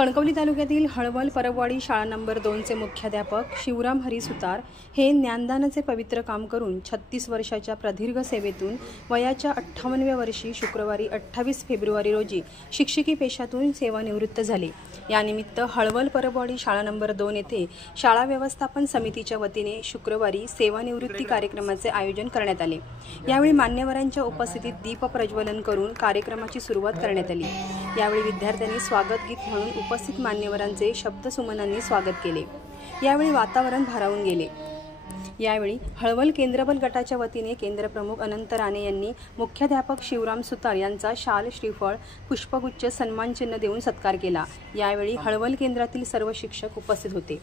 कणकवली तालुक्यातील हळवल परबवाडी शाळा नंबर 2चे मुख्याध्यापक शिवराम हरी सुतार हे ज्ञानदानाचे पवित्र काम करून 36 वर्षाच्या प्रदीर्घ सेवेतून वयाच्या 58व्या वर्षी शुक्रवारी 28 फेब्रुवारी रोजी शिक्षकी पेशातून सेवानिवृत्त झाले। यानिमित्त हळवल परबवाडी शाळा नंबर 2 येथे शाळा व्यवस्थापन समितीच्या वतीने शुक्रवारी सेवानिवृत्ती कार्यक्रमाचे आयोजन करण्यात आले। यावेळी मान्यवरांच्या उपस्थितीत दीप प्रज्वलन करून कार्यक्रमाची सुरुवात करण्यात आली। यावेळी विद्यार्थ्यांनी स्वागत गीत म्हणून उपस्थित मान्यवरांचे शब्दसुमनांनी स्वागत केले। यावेळी वातावरण भारावून गेले। यावेळी हळवल केंद्रबल गटाच्या वतीने केंद्रप्रमुख अनंत राणे यांनी मुख्याध्यापक शिवराम सुतार यांचा शाल, श्रीफळ, पुष्पगुच्छ, सन्मानचिन्ह देऊन सत्कार केला। यावेळी हळवल केंद्रातील सर्व शिक्षक उपस्थित होते।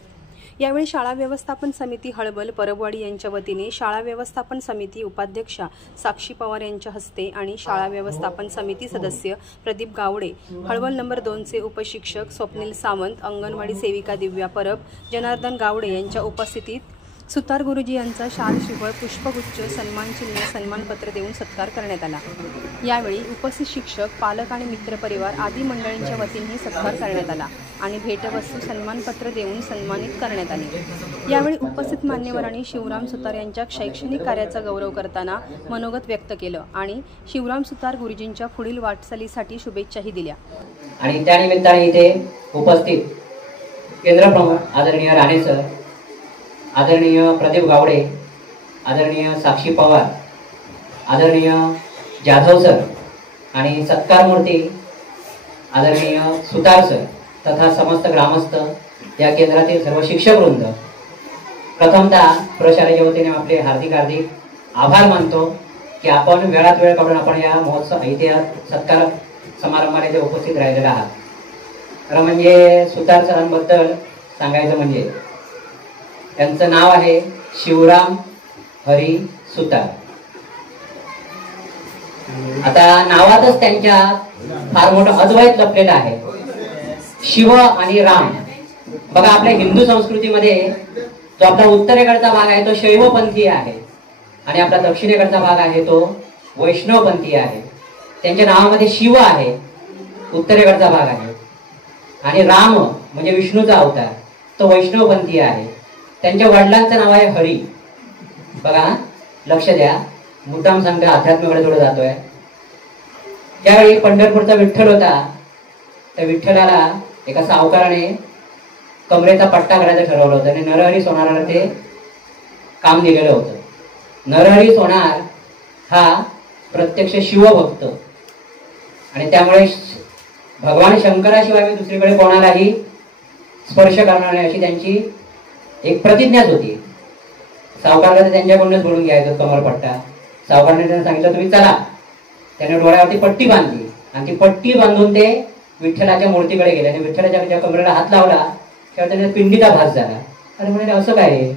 यावेळी शाळा व्यवस्थापन समिती हळवल परबवाडी यांच्या वतीने शाळा व्यवस्थापन समिती उपाध्यक्षा साक्षी पवार यांच्या हस्ते आणि शाळा व्यवस्थापन समिती सदस्य प्रदीप गावडे, हळवल नंबर 2चे उपशिक्षक स्वप्नील सावंत, अंगणवाडी सेविका दिव्या परब, जनार्दन गावडे यांच्या उपस्थितीत सुतार गुरुजी यांचा शाल, श्रीफळ, पुष्पगुच्छ, सन्मानचिन्ह, सन्मानपत्र देऊन सत्कार करण्यात आला। यावेळी उपस्थित शिक्षक, पालक आणि मित्रपरिवार आदी मंडळींच्या वतीने सत्कार करण्यात आला आणि भेटवस्तू, सन्मानपत्र देऊन सन्मानित करण्यात आले। यावेळी उपस्थित मान्यवरांनी शिवराम सुतार यांच्या शैक्षणिक कार्याचा गौरव करताना मनोगत व्यक्त केलं आणि शिवराम सुतार गुरुजींच्या पुढील वाटचालीसाठी शुभेच्छाही दिल्या। आणि त्यानिमित्ताने इथे उपस्थित केंद्रप्रमुख आदरणीय राणे सर, आदरणीय प्रदीप गावडे, आदरणीय साक्षी पवार, आदरणीय जाधव सर आणि सत्कारमूर्ती आदरणीय सुतार सर तथा समस्त ग्रामस्थ, या केंद्रातील सर्व शिक्षकवृंद, प्रथमतः प्रशालेच्या वतीने आपले हार्दिक आभार मानतो की आपण वेळात वेळ काढून आपण या महोत्सव इथे सत्कार समारंभाला इथे उपस्थित राहिलेले आहात। खरं म्हणजे सुतार सरांबद्दल सांगायचं म्हणजे त्यांचं नाव आहे शिवराम हरी सुतार। आता नावातच त्यांच्या फार मोठं अद्वैत लपलेलं आहे, शिव आणि राम। बघा, आपल्या हिंदू संस्कृतीमध्ये जो आपला उत्तरेकडचा भाग आहे तो शैवपंथीय आहे आणि आपला दक्षिणेकडचा भाग आहे तो वैष्णवपंथीय आहे। त्यांच्या नावामध्ये शिव आहे, उत्तरेकडचा भाग आहे, आणि राम म्हणजे विष्णूचा अवतार, तो वैष्णवपंथीय आहे। त्यांच्या वडिलांचं नाव आहे हरी। बघा, लक्ष द्या, मुद्दाम सांगतोय, अध्यात्माकडे थोडं जातोय। ज्यावेळी पंढरपूरचा विठ्ठल होता, त्या विठ्ठलाला एका सावकाराने कमरेचा पट्टा करायचं ठरवलं होतं आणि नरहरी सोनाराला ते काम दिलेलं होतं। नरहरी सोनार हा प्रत्यक्ष शिवभक्त आणि त्यामुळे भगवान शंकराशिवाय मी दुसरीकडे कोणालाही स्पर्श करणार नाही अशी त्यांची एक प्रतिज्ञाच होती। सावकारला त्यांच्याकडूनच बोलून घ्यायचं कमरपट्टा। सावकारने त्यांना सांगितलं तुम्ही चला। त्याने डोळ्यावरती पट्टी बांधली आणि ती पट्टी बांधून ते विठ्ठलाच्या मूर्तीकडे गेले आणि विठ्ठलाच्या कमरेला हात लावला तेव्हा त्याने पिंडीचा भास झाला। अरे म्हणे, असं काय?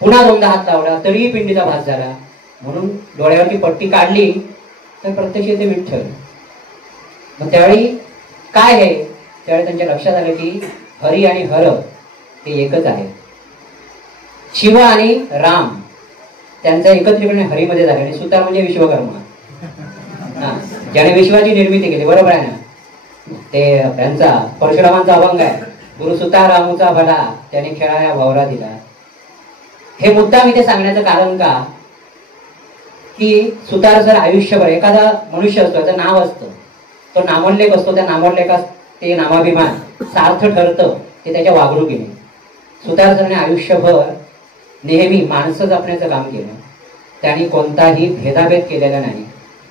पुन्हा दोनदा हात लावला तरीही पिंडीचा भास झाला, म्हणून डोळ्यावरती पट्टी काढली तर प्रत्यक्ष ते विठ्ठल। मग त्यावेळी काय आहे, त्यावेळी त्यांच्या लक्षात आलं की हरी आणि हर हे एकच आहे। शिव आणि राम त्यांचा एकत्रितपणे हरीमध्ये झाले आणि सुतार म्हणजे विश्वकर्मा, ज्याने विश्वाची निर्मिती केली। बरोबर आहे ना? ते त्यांचा परशुरामांचा अभंग आहे, गुरु सुतार रामूचा भला त्याने खेळाया भावरा दिला। हे मुद्दाम इथे सांगण्याचं कारण का की सुतार सर आयुष्यभर, एखादा मनुष्य असतो, त्याचं नाव असतं, तो नामोल्लेख असतो, त्या नामोल्लेखास ते नामाभिमान सार्थ ठरतं ते त्याच्या वागणुकीने। सुतार सरने आयुष्यभर नेहमी माणसं जपण्याचं काम केलं, त्यांनी कोणताही भेदाभेद केलेला नाही।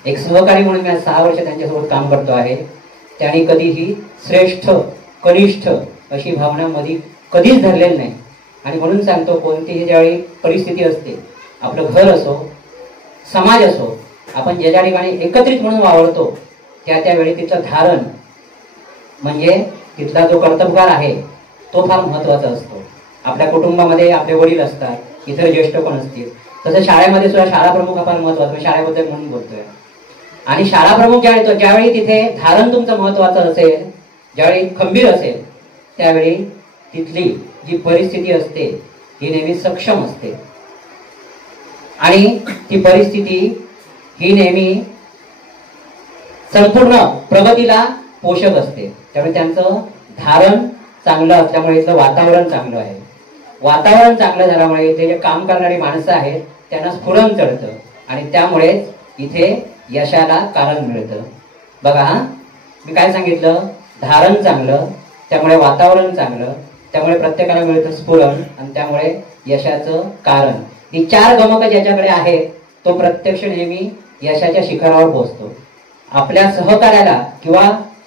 एक सहकारी म्हणून मी 6 वर्ष त्यांच्यासोबत काम करतो आहे। त्यांनी कधीही श्रेष्ठ कनिष्ठ अशी भावना मध्ये कधीच धरलेली नाही आणि म्हणून सांगतो, कोणतीही ज्यावेळी परिस्थिती असते, आपलं घर असो, समाज असो, आपण ज्या ठिकाणी एकत्रित म्हणून वावरतो त्यावेळी तिथलं धारण म्हणजे तिथला जो कर्तबगार आहे तो फार महत्वाचा असतो। आपल्या कुटुंबामध्ये आपले वडील असतात, इतर ज्येष्ठ पण असतील, तसं शाळेमध्ये सुद्धा शाळा प्रमुख हा फार महत्वाचा, शाळेबद्दल म्हणून बोलतोय। आणि शाळा प्रमुख ज्यावेळी तिथे धारण तुमचं महत्वाचं असेल, ज्यावेळी खंबीर असेल, त्यावेळी तिथली जी परिस्थिती असते ही नेहमी सक्षम असते आणि ती परिस्थिती ही नेहमी संपूर्ण प्रगतीला पोषक असते। त्यामुळे त्यांचं धारण चांगलं असल्यामुळे इथलं वातावरण चांगलं आहे. वातावरण चांगलं झाल्यामुळे इथे जे काम करणारी माणसं आहेत त्यांना स्फुरण चढतं आणि त्यामुळेच इथे यशाला कारण मिळतं. बघा हा, मी काय सांगितलं, धारण चांगलं त्यामुळे वातावरण चांगलं, त्यामुळे प्रत्येकाला मिळतं स्फुरण आणि त्यामुळे यशाचं कारण. ही 4 गमक ज्याच्याकडे आहेत तो प्रत्यक्ष नेहमी यशाच्या शिखरावर पोहोचतो. आपल्या सहकार्याला किंवा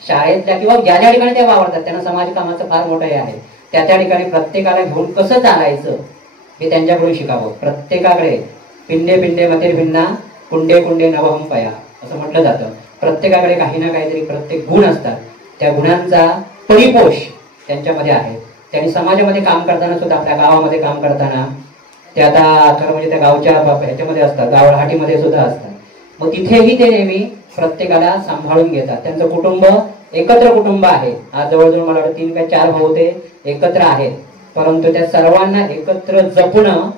शाळेतल्या किंवा ज्या ज्या ठिकाणी ते वावरतात त्यांना समाज कामाचं फार मोठं हे आहे. त्या त्या ठिकाणी प्रत्येकाला घेऊन कसं चालायचं हे त्यांच्याकडून शिकावं. प्रत्येकाकडे पिंडे पिंडे मते भिन्ना कुंडे कुंडे नवहम पया असं म्हटलं जातं. प्रत्येकाकडे काही ना काहीतरी प्रत्येक गुण असतात. त्या गुणांचा परिपोष त्यांच्यामध्ये आहे. त्यांनी समाजामध्ये काम करताना सुद्धा, आपल्या गावामध्ये काम करताना ते आता खरं म्हणजे त्या गावच्या ह्याच्यामध्ये असतात, गावहाटीमध्ये सुद्धा असतात. मग तिथेही ते नेहमी प्रत्येकाला सांभाळून घेतात. त्यांचं कुटुंब एकत्र कुटुंब आहे. आज जवळजवळ मला वाटतं 3 का 4 भाऊ ते एकत्र आहेत. परंतु त्या सर्वांना एकत्र जपणं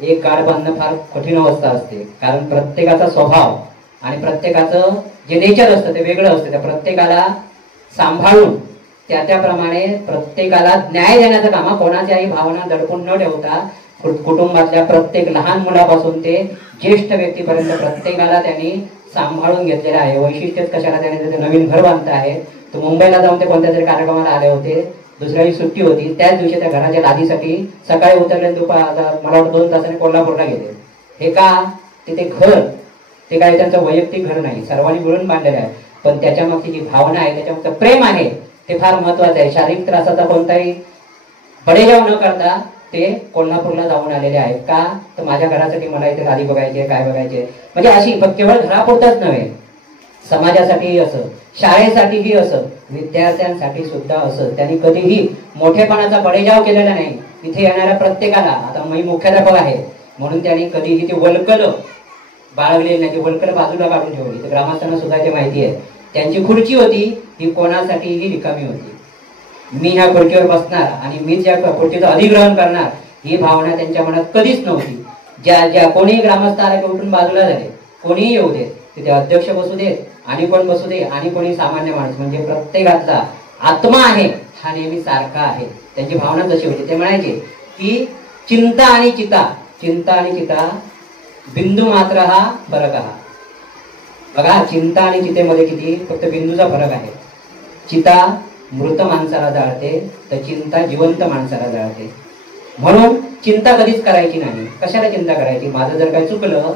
एक गाड बांधणं फार कठीण अवस्था असते. कारण प्रत्येकाचा स्वभाव आणि प्रत्येकाचं जे नेचर असतं ते वेगळं असतं. त्या प्रत्येकाला सांभाळून त्याप्रमाणे प्रत्येकाला न्याय देण्याचं काम, कोणाच्याही भावना दडपून न ठेवता कुटुंबातल्या प्रत्येक लहान मुलापासून ते ज्येष्ठ व्यक्तीपर्यंत प्रत्येकाला त्यांनी सांभाळून घेतलेलं आहे. वैशिष्ट्यच कशाला, त्याने ते नवीन घर बांधत आहे. तो मुंबईला जाऊन ते कोणत्या तरी कार्यक्रमाला आले होते. दुसऱ्या दिवशी सुट्टी होती. त्याच दिवशी त्या घराच्या लादीसाठी सकाळी उतरले, मला वाटतं 2 तासाने कोल्हापूरला गेले. हे का, ते घर ते काय त्यांचं वैयक्तिक घर नाही, सर्वांनी मिळून बांधलेलं आहे. पण त्याच्या मागची जी भावना आहे, त्याच्यामागचं प्रेम आहे ते फार महत्वाचं आहे. शारीरिक त्रासाचा कोणताही बडेजाव न करता ते कोल्हापूरला जाऊन आलेले आहेत. का, तर माझ्या घरासाठी मला इथे गाडी बघायची, काय बघायचे, म्हणजे अशी केवळ घरापुरतच नव्हे, समाजासाठीही असं, शाळेसाठीही असं, विद्यार्थ्यांसाठी सुद्धा असं. त्यांनी कधीही मोठेपणाचा बडेजाव केलेला नाही. इथे येणाऱ्या प्रत्येकाला, आता मी मुख्याध्यापक आहे म्हणून त्यांनी कधीही ती वल्कल बाळगलेली नाही. ती वल्कल बाजूला काढून ठेवली. तर ग्रामस्थांना सुद्धा ते माहिती आहे. त्यांची खुर्ची होती ही कोणासाठीही रिकामी होती. मी ह्या खुर्चीवर बसणार आणि मीच या खुर्चीचं अधिग्रहण करणार ही भावना त्यांच्या मनात कधीच नव्हती. ज्या कोणीही ग्रामस्थ आला की उठून बाजूला झाले, कोणीही येऊ देत, तिथे अध्यक्ष बसू देत आणि कोण बसू दे आणि कोणी सामान्य माणूस, म्हणजे प्रत्येकातला आत्मा आहे हा नेहमी सारखा आहे. त्यांची भावना जशी होती. ते म्हणायचे की चिंता आणि चिता, चिंता आणि चिता बिंदू मात्र हा फरक आहे. बघा, चिंता आणि चितेमध्ये किती फक्त बिंदूचा फरक आहे. चिता मृत माणसाला जाळते तर चिंता जिवंत माणसाला जाळते. म्हणून चिंता कधीच करायची नाही. कशाला चिंता करायची, माझं जर काही चुकलं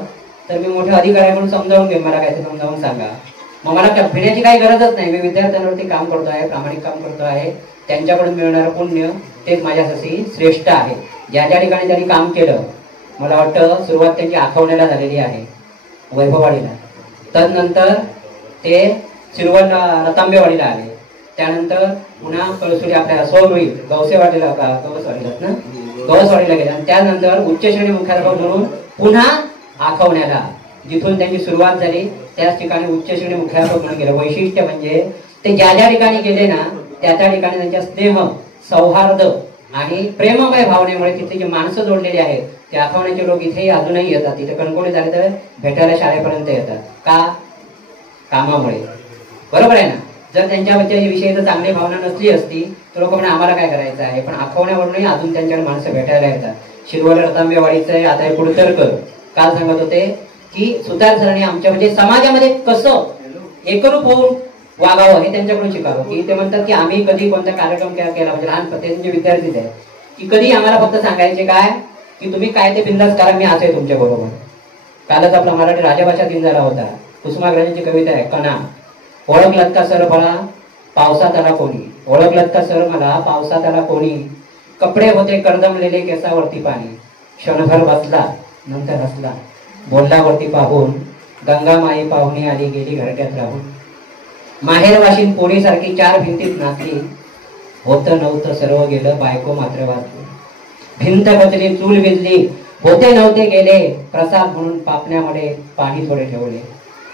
तर मी मोठे अधिकारी म्हणून समजावून घेईन, मला काय ते समजावून सांगा. मग मला भिण्याची काही गरजच नाही. मी विद्यार्थ्यांवरती काम करतो आहे, प्रामाणिक काम करतो आहे. त्यांच्याकडून मिळणारं पुण्य तेच माझ्यासाठी श्रेष्ठ आहे. ज्या ज्या ठिकाणी त्यांनी काम केलं, मला वाटतं सुरुवात त्यांची आखवण्याला झालेली आहे, वैभववाडीला. तदनंतर ते शिरवण रतांबेवाडीला आले. त्यानंतर पुन्हा कळसुडी आपल्या सोनवी गवसेवाडीला, गवसवाडीला गेले. आणि त्यानंतर उच्च श्रेणी मुख्याध्यापक म्हणून पुन्हा आखवण्याला, जिथून त्यांची सुरुवात झाली त्याच ठिकाणी उच्च श्रेणी मुख्याध्यापक म्हणून गेले. वैशिष्ट्य म्हणजे ते ज्या ज्या ठिकाणी गेले ना त्या त्या ठिकाणी त्यांच्या स्नेह, सौहार्द आणि प्रेममय भावनेमुळे तिथे जी माणसं जोडलेली आहेत ते आखवण्याचे लोक इथेही अजूनही येतात. तिथे कणकोडी झाले तर भेटायला शाळेपर्यंत येतात. का, कामामुळे. बरोबर आहे ना. जर त्यांच्याविषयी जर चांगली भावना नसली असती तर लोक म्हणजे आम्हाला काय करायचं आहे, पण आखवण्यावरूनही अजून त्यांच्याकडे माणसं भेटायला येतात. शिरवळ रतांबेवाडीचं आहे, आता हे कुडतरकर काल सांगत होते की सुतार सरांनी आमच्या म्हणजे समाजामध्ये कसं एकरूप होऊन वागावं हे त्यांच्याकडून शिकावं. की ते म्हणतात की आम्ही कधी कोणता कार्यक्रम केला म्हणजे लहान त्यांचे विद्यार्थीच आहे की कधी आम्हाला फक्त सांगायचे काय की तुम्ही काय ते बिंदास करा, मी असे तुमच्या बरोबर. कालच आपला मराठी राजभाषा दिन झाला होता. कुसुमाग्रजांची कविता आहे, कणा. ओळखलात का सर मला पावसात आला कोणी, ओळखलात का सर मला पावसात आला कोणी, कपडे होते कर्दमलेले केसावरती पाणी, क्षणभर बसला नंतर हसला, बोलल्यावरती पाहून गंगामाई पाहुणी आली गेली घरट्यात राहून, माहेर वाशीन पोळी सारखी 4 भिंतीत नाचली, होतं नव्हतं सर्व गेलं बायको मात्र वाचली, भिंत बचली चूल विजली होते नव्हते गेले, प्रसाद म्हणून पापण्यामध्ये पाणी थोडे ठेवले,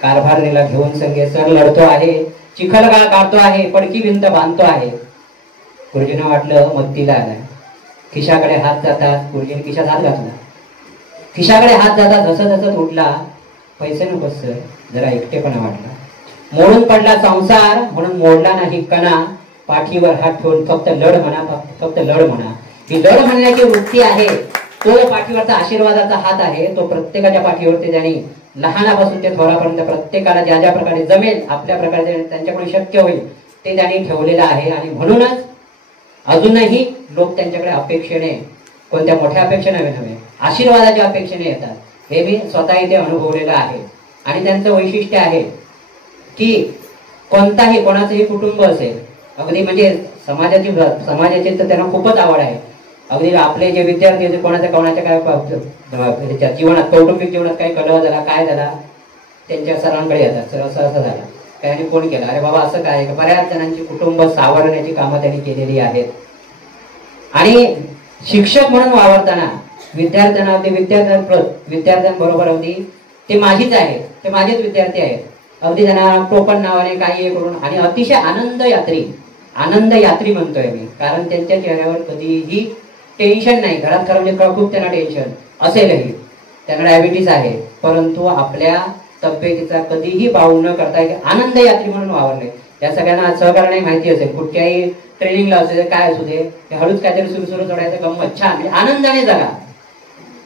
कारभारणीला घेऊन संगे सर लढतो आहे, चिखलगाळ काढतो आहे, पडकी भिंत बांधतो आहे. गुरुजींना वाटलं मत्तीला आलाय. खिशाकडे हात जातात, गुरुजीने खिशात हात घातला. खिशाकडे हात जातात, जसं जसं उठला, पैसे नको सर, जरा एकटेपणा वाटला. मोडून पडला संसार म्हणून मोडला नाही कणा, पाठीवर हात ठेवून फक्त लढ म्हणा, फक्त लढ म्हणा. ही लढ म्हणण्याची वृत्ती आहे, तो पाठीवरचा आशीर्वादाचा हात आहे, तो प्रत्येकाच्या पाठीवरती त्यांनी लहानापासून ते थोरापर्यंत प्रत्येकाला ज्या ज्या प्रकारे जमेल, आपल्या प्रकारे त्यांच्याकडे शक्य होईल ते त्यांनी ठेवलेलं आहे. आणि म्हणूनच अजूनही लोक त्यांच्याकडे अपेक्षेने, कोणत्या मोठ्या अपेक्षेने नव्हे, आशीर्वादाच्या अपेक्षेने येतात. हे मी स्वतः इथे अनुभवलेलं आहे. आणि त्यांचं वैशिष्ट्य आहे की कोणताही, कोणाचंही कुटुंब असेल, अगदी म्हणजे समाजाची तर त्यांना खूपच आवड आहे. अगदी आपले जे विद्यार्थी कोणाच्या काय जीवनात, कौटुंबिक जीवनात काही कलह झाला, काय झाला, त्यांच्या सरांकडे येतात. सर असं असं झालं, त्याने फोन केला, अरे बाबा असं काय. बऱ्याच जणांची कुटुंब सावरण्याची कामं त्यांनी केलेली आहेत. आणि शिक्षक म्हणून वावरताना विद्यार्थ्यांबरोबर अगदी ते माझीच आहेत, ते माझेच विद्यार्थी आहेत. अगदी त्यांना टोपण नावाने काही करून, आणि अतिशय आनंद यात्री म्हणतोय मी, कारण त्यांच्या चेहऱ्यावर कधीही टेन्शन नाही. घरात खरं म्हणजे खूप त्यांना टेन्शन असेलही, त्यांना डायबिटीस आहे, परंतु आपल्या तब्येतीचा कधीही बाऊ न करता आनंद यात्री म्हणून वावरले. या सगळ्यांना सहकार्याने माहिती असेल, कुठच्याही ट्रेनिंगला असू दे, काय असू दे, हळूच काहीतरी सुरू चढायचं, गंमत छान, आनंदाने जगा.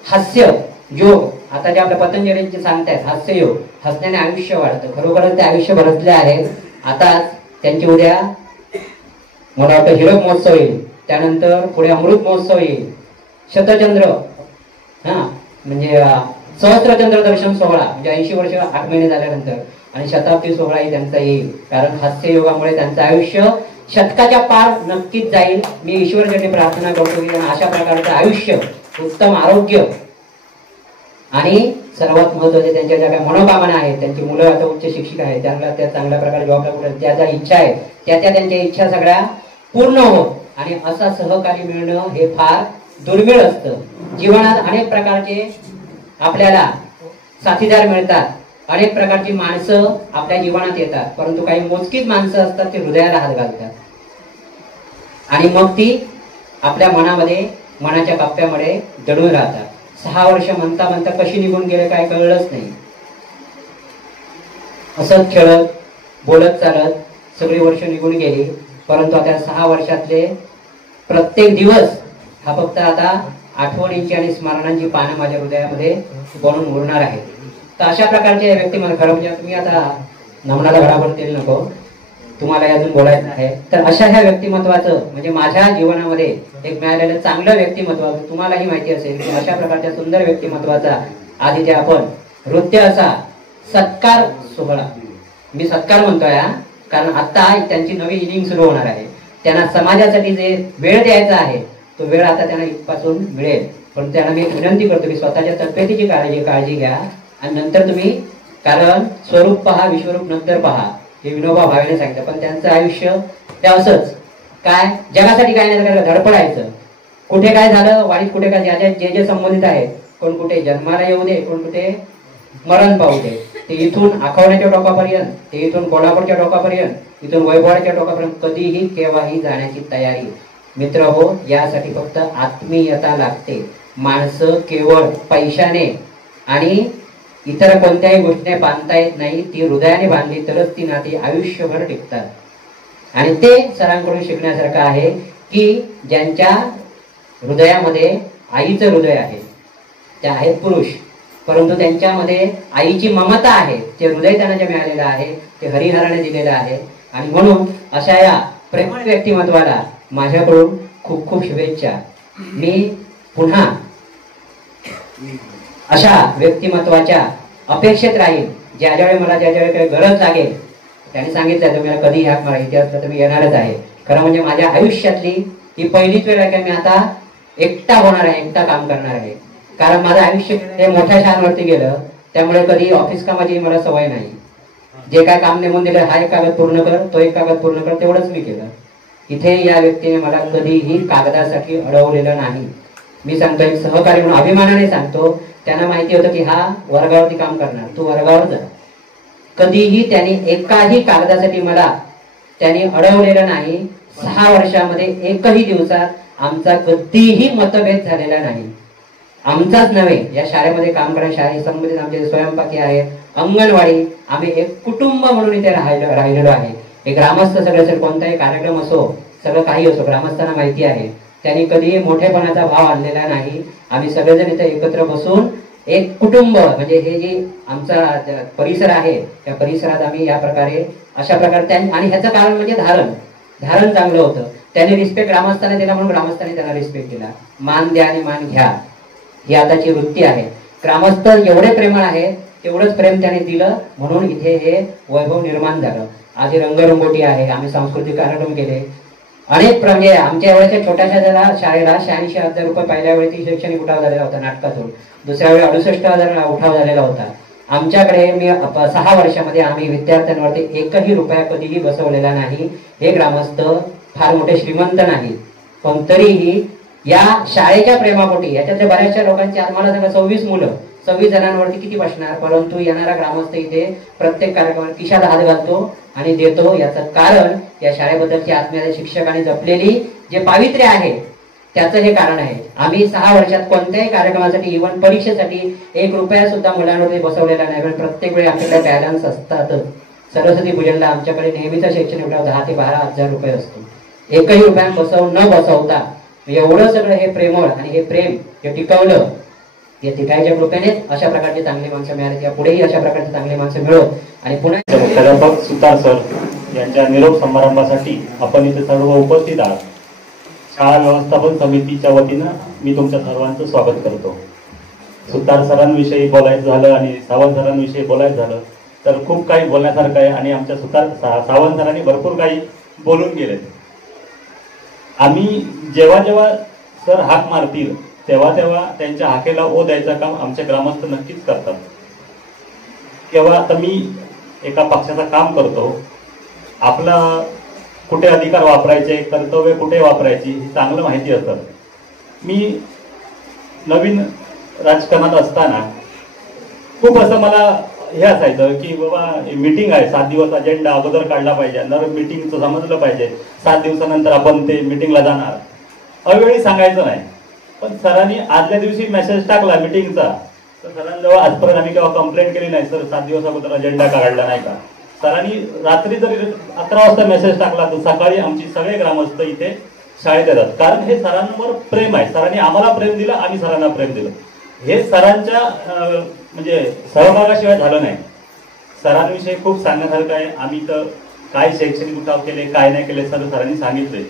हास्य योग, आता जे आपल्या पतंजलीचे सांगतायत हास्य योग, हसण्याने आयुष्य वाढतं. खरोखरच ते आयुष्य भरतले आहे. आता त्यांची उद्या मला वाटतं हिरक महोत्सव येईल, त्यानंतर पुढे अमृत महोत्सव येईल, शतचंद्र म्हणजे सहस्त्रचंद्र दर्शन सोहळा, म्हणजे 80 वर्ष 8 महिने झाल्यानंतर, आणि शताब्दी सोहळाही त्यांचा येईल. कारण हास्य योगामुळे त्यांचं आयुष्य शतकाच्या पार नक्कीच जाईल. मी ईश्वरासाठी प्रार्थना करतो की अशा प्रकारचं आयुष्य, उत्तम आरोग्य, आणि सर्वात महत्वाचे त्यांच्या ज्या काही मनोकामना आहेत, त्यांची मुलं आता उच्च शिक्षिक आहेत, त्यांना त्या चांगल्या प्रकारे जॉबला कुठे त्या ज्या इच्छा आहेत त्यांच्या इच्छा सगळ्या पूर्ण होत. आणि असा सहकारी मिळणं हे फार दुर्मिळ असतं. जीवनात अनेक प्रकारचे आपल्याला साथीदार मिळतात, अनेक प्रकारची माणसं आपल्या जीवनात येतात, परंतु काही मोजकीच माणसं असतात ते हृदयाला हात घालतात, आणि मग ती आपल्या मनामध्ये, मनाच्या कप्प्यामध्ये दडून राहतात. 6 वर्ष म्हणता म्हणता कशी निघून गेले काय कळलंच नाही. असंच खेळत बोलत चालत सगळी वर्ष निघून गेली, परंतु आता 6 वर्षातले प्रत्येक दिवस हा फक्त आता आठवणींची आणि स्मरणांची पानं माझ्या हृदयामध्ये बनून उरणार आहे. तर अशा प्रकारचे व्यक्ती मला खरं म्हणजे, तुम्ही आता नमनाला घडाभर तेल नको, तुम्हाला अजून बोलायचं आहे. तर अशा ह्या व्यक्तिमत्वाचं, म्हणजे माझ्या जीवनामध्ये एक मिळालेलं चांगलं व्यक्तिमत्व, तुम्हालाही माहिती असेल की अशा प्रकारच्या सुंदर व्यक्तिमत्वाचा आधी जे आपण नृत्य असा सत्कार सोहळा, मी सत्कार म्हणतोय कारण आता त्यांची नवी इनिंग सुरू होणार आहे. त्यांना समाजासाठी जे वेळ द्यायचा आहे तो वेळ आता त्यांना इथपासून मिळेल. पण त्यांना मी विनंती करतो की स्वतःच्या तब्येतीची काळजी घ्या, आणि नंतर तुम्ही, कारण स्वरूप पहा विश्वरूप नंतर पहा, हे विनोबा भावेने सांगितलं. पण त्यांचं आयुष्य ते असंच, काय जगासाठी काय नाही धडपडायचं. कुठे काय झालं वाईट, कुठे काय जे संबंधित आहे, कोण कुठे जन्माला येऊ दे, कोण कुठे मरण पाहू दे, ते इथून आखवण्याच्या टोकापर्यंत, ते इथून कोल्हापूरच्या टोकापर्यंत, इथून वैभवाच्या टोकापर्यंत कधीही केव्हाही जाण्याची तयारी. मित्र हो, यासाठी फक्त आत्मीयता लागते. माणसं केवळ पैशाने आणि इतर कोणत्याही गोष्टीने बांधता येत नाही, ती हृदयाने बांधली तरच ती नाती आयुष्यभर टिकतात. आणि ते सरांकडून शिकण्यासारखं आहे की ज्यांच्या हृदयामध्ये आईचं हृदय आहे, त्या आहेत पुरुष, परंतु त्यांच्यामध्ये आईची ममता आहे, ते हृदय त्यांना जे मिळालेलं आहे ते हरिहराने दिलेलं आहे. आणि म्हणून अशा या प्रेमळ व्यक्तिमत्वाला माझ्याकडून खूप खूप शुभेच्छा. मी पुन्हा अशा व्यक्तिमत्वाच्या अपेक्षेत राहील. ज्यावेळी मला ज्यावेळी काही गरज लागेल, त्यांनी सांगितलं तुम्ही कधी हाक मारा, इथे असलं तर मी येणारच आहे. खरं म्हणजे माझ्या आयुष्यातली ही पहिलीच वेळ आहे की मी आता एकटा होणार आहे, एकटा काम करणार आहे. कारण माझं आयुष्य हे मोठ्या शाळांवरती गेलं, त्यामुळे कधी ऑफिस कामाची मला सवय नाही. जे काय काम नेमून दिलं, हा एक कागद पूर्ण कर, तो एक कागद पूर्ण कर, तेवढंच मी केलं. इथे या व्यक्तीने मला कधीही कागदासाठी अडवलेलं नाही. मी सांगतो, एक सहकारी म्हणून अभिमानाने सांगतो, त्यांना माहिती होतं की हा वर्गावरती काम करणार, तू वर्गावर जा. कधीही त्यांनी एकाही कागदासाठी मला त्यांनी अडवलेलं नाही. 6 वर्षामध्ये एकही दिवसात आमचा कधीही मतभेद झालेला नाही. आमचाच नव्हे, या शाळेमध्ये काम करणाऱ्या शाळे संबंधित आमचे स्वयंपाकी आहेत, अंगणवाडी, आम्ही एक कुटुंब म्हणून इथे राहिलेलो आहे. हे ग्रामस्थ सगळे कोणताही कार्यक्रम असो, सगळं काही असो, ग्रामस्थांना माहिती आहे. त्यांनी कधीही मोठेपणाचा भाव आणलेला नाही. आम्ही सगळेजण इथे एकत्र बसून एक कुटुंब म्हणजे हे जे आमचा परिसर आहे त्या परिसरात आम्ही या प्रकारे अशा प्रकारे आणि ह्याचं कारण म्हणजे धारण चांगलं होतं. त्यांनी रिस्पेक्ट ग्रामस्थांनी दिला म्हणून ग्रामस्थांनी त्यांना रिस्पेक्ट दिला. मान द्या आणि मान घ्या ही आताची वृत्ती आहे. ग्रामस्थ एवढे प्रेमळ आहे तेवढंच प्रेम त्याने दिलं म्हणून इथे हे वैभव निर्माण झालं. आज ही रंगरंगोटी आहे. आम्ही सांस्कृतिक कार्यक्रम केले अनेक म्हणजे आमच्या एवढ्याच्या छोट्याशा जरा शाळेला 86,000 रुपये पहिल्या वेळी ती शैक्षणिक उठाव झालेला होता नाटकातून. दुसऱ्या वेळी 68,000 उठाव झालेला होता. आमच्याकडे मी 6 वर्षामध्ये आम्ही विद्यार्थ्यांवरती एकही रुपया कधीही बसवलेला नाही. हे ग्रामस्थ फार मोठे श्रीमंत नाही पण तरीही या शाळेच्या प्रेमापोटी याच्यातल्या बऱ्याचशा लोकांची आज मला सांगा 26 मुलं 26 जणांवरती किती बसणार. परंतु येणारा ग्रामस्थ इथे प्रत्येक कार्यक्रमात खिशात हात घालतो आणि देतो. याचं कारण या शाळेबद्दलची आत्मीयता शिक्षकांनी जपलेली जे पावित्र्य आहे त्याचं हे कारण आहे. आम्ही 6 वर्षात कोणत्याही कार्यक्रमासाठी इव्हन परीक्षेसाठी 1 रुपया सुद्धा मुलांवरती बसवलेला नाही. पण प्रत्येक वेळी आमच्याकडे बॅलन्स असतातच. सरस्वती पूजनला आमच्याकडे नेहमीचा शैक्षणिक उठाव 10,000 ते 12,000 रुपये असतो. एकही रुपया न बसवता एवढं सगळं हे प्रेमळ आणि हे प्रेम हे टिकवलं. या टिकायच्या कृपेनेच अशा प्रकारची चांगली माणसं मिळाली. या पुढेही अशा प्रकारची चांगली माणसं मिळवत आणि पुन्हा मुख्याध्यापक सुतार सर यांच्या निरोप समारंभासाठी आपण इथे सर्व उपस्थित आहात. शाळा व्यवस्थापन समितीच्या वतीनं मी तुमच्या सर्वांचं स्वागत करतो. सुतार सरांविषयी बोलायचं झालं आणि सावंत सरांविषयी बोलायचं झालं तर खूप काही बोलण्यासारखं आहे आणि आमच्या सावंत सरांनी भरपूर काही बोलून गेले. आम्ही जेव्हा सर हाक मारतील तेव्हा त्यांच्या हाकेला ओ द्यायचं काम आमचे ग्रामस्थ नक्कीच करतात. तेव्हा आता मी एका पक्षाचं काम करतो. आपला कुठे अधिकार वापरायचे, कर्तव्य कुठे वापरायची हे चांगलं माहिती असतं. मी नवीन राजकारणात असताना खूप असं मला हे असायचं की बाबा मीटिंग आहे 7 दिवस अजेंडा अगोदर काढला पाहिजे, नर मीटिंगचं समजलं पाहिजे, 7 दिवसानंतर आपण ते मीटिंगला जाणार. अवेळी सांगायचं नाही. पण सरांनी आदल्या दिवशी मेसेज टाकला मीटिंगचा तर सरांजवळ आजपर्यंत आम्ही केव्हा कंप्लेंट केली नाही सर 7 दिवस अगोदर अजेंडा काढला नाही का. सरांनी रात्री जरी 11 वाजता मेसेज टाकला तर सकाळी आमची सगळे ग्रामस्थ इथे शाळेत येतात. कारण हे सरांवर प्रेम आहे. सरांनी आम्हाला प्रेम दिलं, आम्ही सरांना प्रेम दिलं. हे सरांच्या म्हणजे सहभागाशिवाय झालं नाही. सरांविषयी खूप सांगण्यासारखं आहे. आम्ही तर काय शैक्षणिक उठाव केले काय नाही केले सरांनी सांगितले.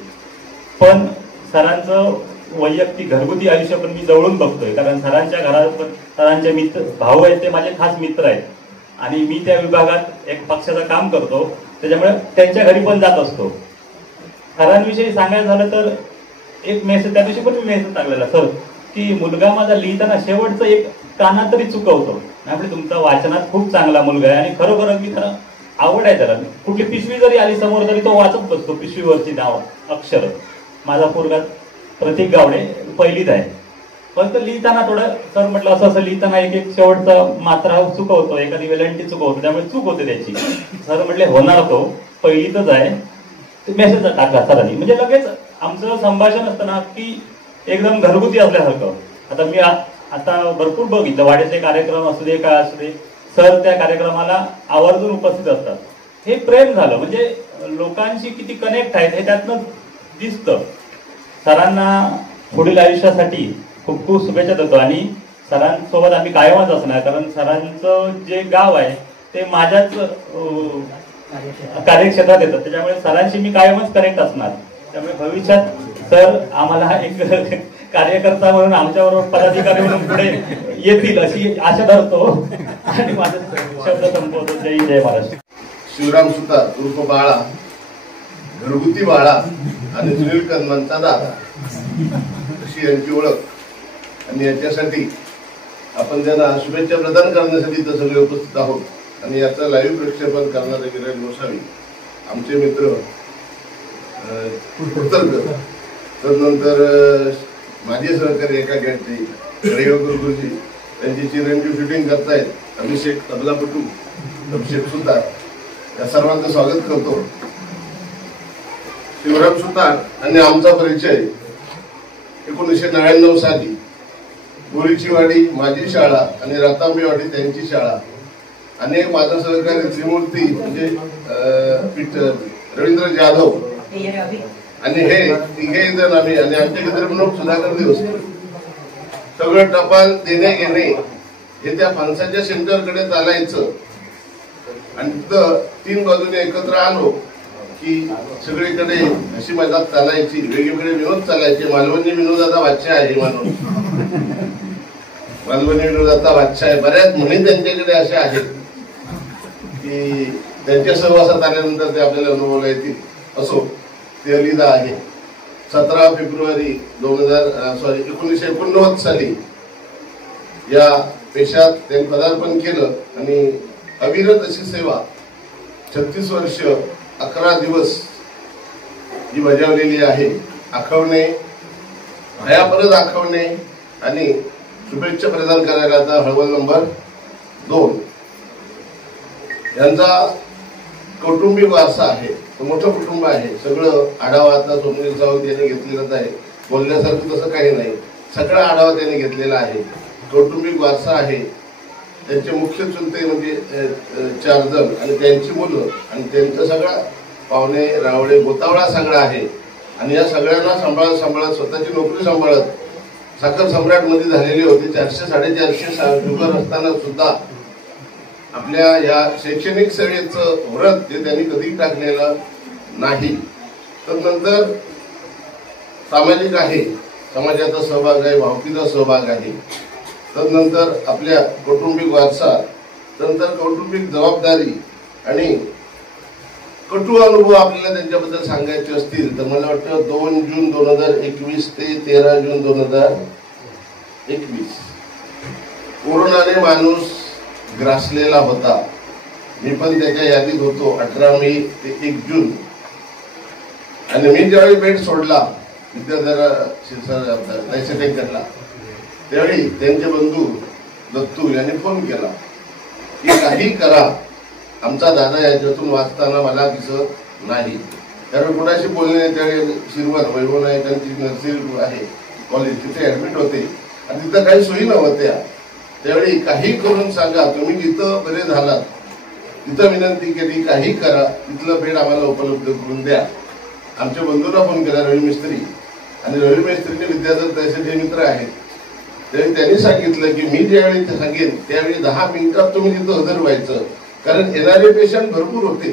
पण सरांचं वैयक्तिक घरगुती आयुष्य पण मी जवळून बघतोय. कारण सरांच्या घरात सरांचे मित्र भाऊ आहेत ते माझे खास मित्र आहेत आणि मी त्या विभागात एक पक्षाचं काम करतो त्याच्यामुळे त्यांच्या घरी पण जात असतो. सरांविषयी सांगायचं झालं तर एक मेसेज त्या दिवशी पण मी मेसेज टाकलेला सर की मुलगा माझा लिहिताना शेवटचं एक काना तरी चुकवतो. म्हणजे तुमचा वाचनात खूप चांगला मुलगा आहे आणि खरोखर मी त्याला आवड आहे. त्याला कुठली पिशवी जरी आली समोर तरी तो वाचत बसतो पिशवीवरची नाव अक्षर. माझा पोरगा प्रतीक गावडे पहिलीत आहे. फक्त लिहिताना थोडं सर म्हटलं असं लिहिताना एक शेवटचा मात्रा चुकवतो, एखादी वेलांटी चुकवतो त्यामुळे चूक होते त्याची. सर म्हटले होणार तो पहिलीतच आहे. मेसेज टाकला सरांनी. म्हणजे लगेच आमचं संभाषण असताना की एकदम घरगुती असल्यासारखं. आता मी आता भरपूर बघितलं वाड्याचे कार्यक्रम असू दे काय असू दे सर त्या कार्यक्रमाला आवर्जून उपस्थित असतात. हे प्रेम झालं. म्हणजे लोकांशी किती कनेक्ट आहेत हे त्यातनं दिसतं. सरांना पुढील आयुष्यासाठी खूप खूप शुभेच्छा देतो आणि सरांसोबत आम्ही कायमच असणार. कारण सरांचं जे गाव आहे ते माझ्याच कार्यक्षेत्रात येतं त्याच्यामुळे सरांशी मी कायमच कनेक्ट असणार. त्यामुळे भविष्यात सर आम्हाला एक कार्यकर्ता म्हणून आमच्याबरोबर पदाधिकारी म्हणून पुढे येतील अशी आशा धरतो आणि माझे शब्द संपवतो. जय जय महाराष्ट्र. शिवराम सुतार उर्फ बाळा, घरगुती बाळा आणि सुनील कदमांचा दादा अशी यांची ओळख आणि याच्यासाठी आपण त्यांना शुभेच्छा प्रदान करण्यासाठी तर सगळे उपस्थित आहोत. आणि याचं लाईव्ह प्रक्षेपण करणारे विराज गोसावी आमचे मित्र तदनंतर माझे सहकारी एका गॅटचे रविवार गुरुजी त्यांची चिरंजीव शूटिंग करतायत अभिषेक तबलापटू अभिषेक सुतार या सर्वांचं स्वागत करतो. शिवराम सुतार आणि आमचा परिचय 1999 साली बोरीची वाडी माझी शाळा आणि रतांबेवाडी त्यांची शाळा. अनेक माझा सहकारी त्रिमूर्ती म्हणजे रवींद्र जाधव आणि हे तिघे जण आम्ही आणि आमच्या प्रमुख सुधाकर दिवस सगळं टपाल देणे घेणे हे त्या फणसाच्या सेंटरकडे चालायचं आणि तिथं 3 बाजूने एकत्र आलो की सगळीकडे अशी मजाक चालायची, वेगवेगळे विनोद चालायचे. मालवणी विनोदाचा बादशाह आहे माणूस, मालवणी विनोदाचा बादशाह आहे. बऱ्याच म्हणी त्यांच्याकडे अशा आहेत की त्यांच्या सहवासात आल्यानंतर ते आपल्याला अनुभवला येतील. असो, ते अलिदा आहे. 17 फेब्रुवारी 1989 साली या पेशात त्यांनी पदार्पण केलं आणि अविरत अशी सेवा 36 वर्ष 11 दिवस ही बजावलेली आहे. आखवणे, हयापरत आखवणे आणि शुभेच्छा प्रदान करायला आता हळवल नंबर 2 यांचा कौटुंबिक वारसा आहे. मोठं कुटुंब आहे. सगळं आढावा आता सोमनील सावंत यांनी घेतलेलाच आहे. बोलण्यासारखं तसं काही नाही, सगळा आढावा त्यांनी घेतलेला आहे. कौटुंबिक वारसा आहे. त्यांचे मुख्य चुलते म्हणजे 4 जण आणि त्यांची मुलं आणि त्यांचं सगळा पाहुणे रावळे गोतावळा सगळा आहे. आणि या सगळ्यांना सांभाळत स्वतःची नोकरी सांभाळत साखर सम्राट मध्ये झालेले होते. 400-450 शुगर असताना सुद्धा आपल्या या शैक्षणिक सेवेचं व्रत जे त्यांनी कधी टाकलेलं नाही. तर नंतर सामाजिक आहे, समाजाचा सहभाग आहे, भावकीचा सहभाग आहे. तदनंतर आपल्या कौटुंबिक वारसा, नंतर कौटुंबिक जबाबदारी आणि कटू अनुभव आपल्याला त्यांच्याबद्दल सांगायचे असतील तर मला वाटतं 2 जून 2021 ते 13 जून 2021 कोरोनाने माणूस ग्रासलेला होता. मी पण त्याच्या यादीत होतो. 18 मे ते 1 जून आणि मी ज्यावेळी बेट सोडला विद्याधरा त्यावेळी त्यांचे बंधू दत्तू यांनी फोन केला की काही करा, आमचा दादा याच्यातून वाचताना मला दिसत नाही. कारण कुणाशी बोलणे त्यावेळी शिरवण वैभव नायकांची नर्सरी आहे कॉलेज, तिथे ऍडमिट होते आणि तिथं काही सोयी नव्हत्या. त्यावेळी काही करून सांगा, तुम्ही जिथं बरे झालात तिथं विनंती केली, काही करा, तिथलं बेड आम्हाला उपलब्ध करून द्या. आमच्या बंधूंना फोन केला रवी मिस्त्री आणि रवी मिस्त्रीने विद्याधर तहसीलचे मित्र आहेत. त्यावेळी त्यांनी सांगितलं की मी ज्यावेळी सांगेन त्यावेळी 10 मिनिटात तुम्ही तिथं हजर व्हायचं. कारण येणारे पेशंट भरपूर होते,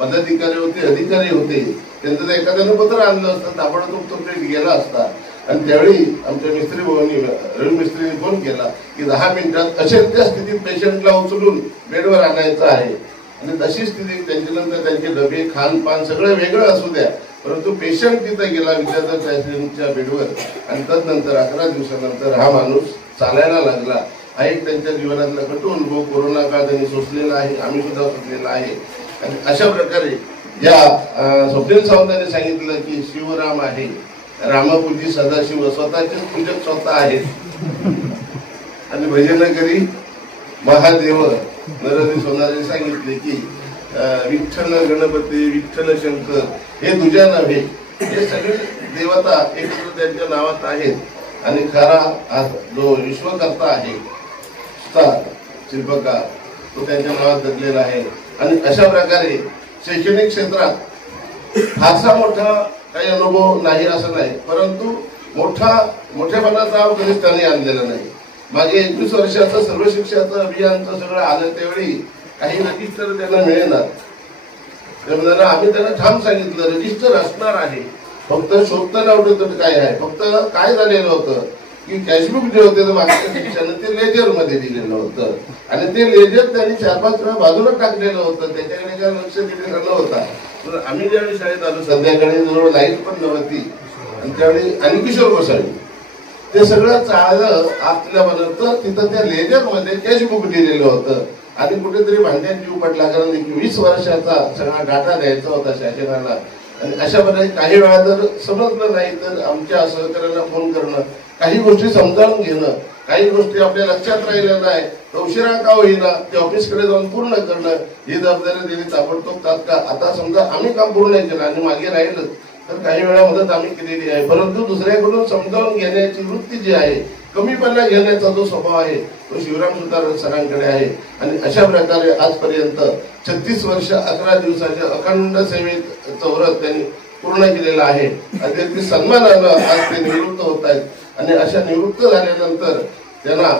पदाधिकारी होते, अधिकारी होते. त्यांचं एखाद्यानं पत्र आणलं असतं ताबडतोब तो बेड गेला असता. आणि त्यावेळी आमच्या मिस्त्री भावांनी रवी मिस्त्रीने फोन केला की 10 मिनिटात अशक्य स्थितीत पेशंटला उचलून बेडवर आणायचं आहे. आणि तशी स्थिती त्यांच्यानंतर त्यांचे डबे खानपान सगळं वेगळं असू द्या, परंतु पेशंट तिथे गेला विद्याधर तहसीलच्या बेडवर आणि तदनंतर 11 दिवसानंतर हा माणूस चालायला लागला. हा एक त्यांच्या जीवनातला कटू अनुभव कोरोना काळ त्यांनी सोसलेला आहे, आम्ही सुद्धा सोसलेला आहे. आणि अशा प्रकारे या स्वप्नील सावंतांनी सांगितलं की शिवराम आहे, रामपूजी सदाशिव, स्वतःचे पूजक स्वतः आहेत आणि भजनकरी महादेव. नरहरी सोनारे सांगितले की विठ्ठल गणपती, विठ्ठल शंकर हे तुझ्या नव्हे, हे सगळे देवता एकत्र त्यांच्या नावात आहेत. आणि खरा जो विश्वकर्ता आहे शिल्पकार तो त्यांच्या नावात दडलेला आहे. आणि अशा प्रकारे शैक्षणिक क्षेत्रात फारसा मोठा काही अनुभव नाही असं नाही, परंतु मोठेपणाचा कधीच त्यांनी आणलेला नाही. मागे 21 वर्षाचं सर्व शिक्षणाचं अभियानचं सगळं आलं त्यावेळी काही रजिस्टर त्यांना मिळेनात. त्यामुळे आम्ही त्यांना ठाम सांगितलं रजिस्टर असणार आहे, फक्त शोधता नव्हतं काय आहे. फक्त काय झालेलं होतं की कॅशबुक जे होते मागच्या शिक्षण ते लेजर मध्ये दिलेलं होतं आणि ते लेजर त्यांनी 4-5 वेळा बाजूला टाकलेलं होतं, त्याच्याकडे काय लक्ष दिलेलं नव्हता. आम्ही ज्यावेळी शाळेत आलो संध्याकाळी जवळ लाईट पण नव्हती आणि त्यावेळी आणि किशोर गोसावी ते सगळं चाललं आपल्यापर्यंत. तिथं त्या लेजर मध्ये कॅशबुक दिलेलं होतं आणि कुठेतरी भांड्यात जीव पडला, कारण 20 वर्षाचा सगळा डाटा द्यायचा होता शासनाला. आणि अशा प्रकारे काही वेळा जर समजलं नाही तर आमच्या सहकार्यांना फोन करणं, काही गोष्टी समजावून घेणं, काही गोष्टी आपल्या लक्षात राहिल्या नाही तर उशिरा का होईना ते ऑफिसकडे जाऊन पूर्ण करणं ही जबाबदारी दिली ताबडतोब तात्काळ. आता समजा आम्ही काम पूर्ण नाही केलं आणि मागे राहिलं तर काही वेळा मदत आम्ही केलेली आहे, परंतु दुसऱ्याकडून समजावून घेण्याची वृत्ती जी आहे, कमीपणा घेण्याचा जो स्वभाव आहे तो तो शिवराम सुतार सरांकडे आहे. आणि अशा प्रकारे आजपर्यंत 36 वर्ष 11 दिवसाच्या अखंड सेवेचं व्रत त्यांनी पूर्ण केलेलं आहे. आणि अगदी सन्मानानं आज ते निवृत्त होत आहेत. आणि अशा निवृत्त झाल्यानंतर त्यांना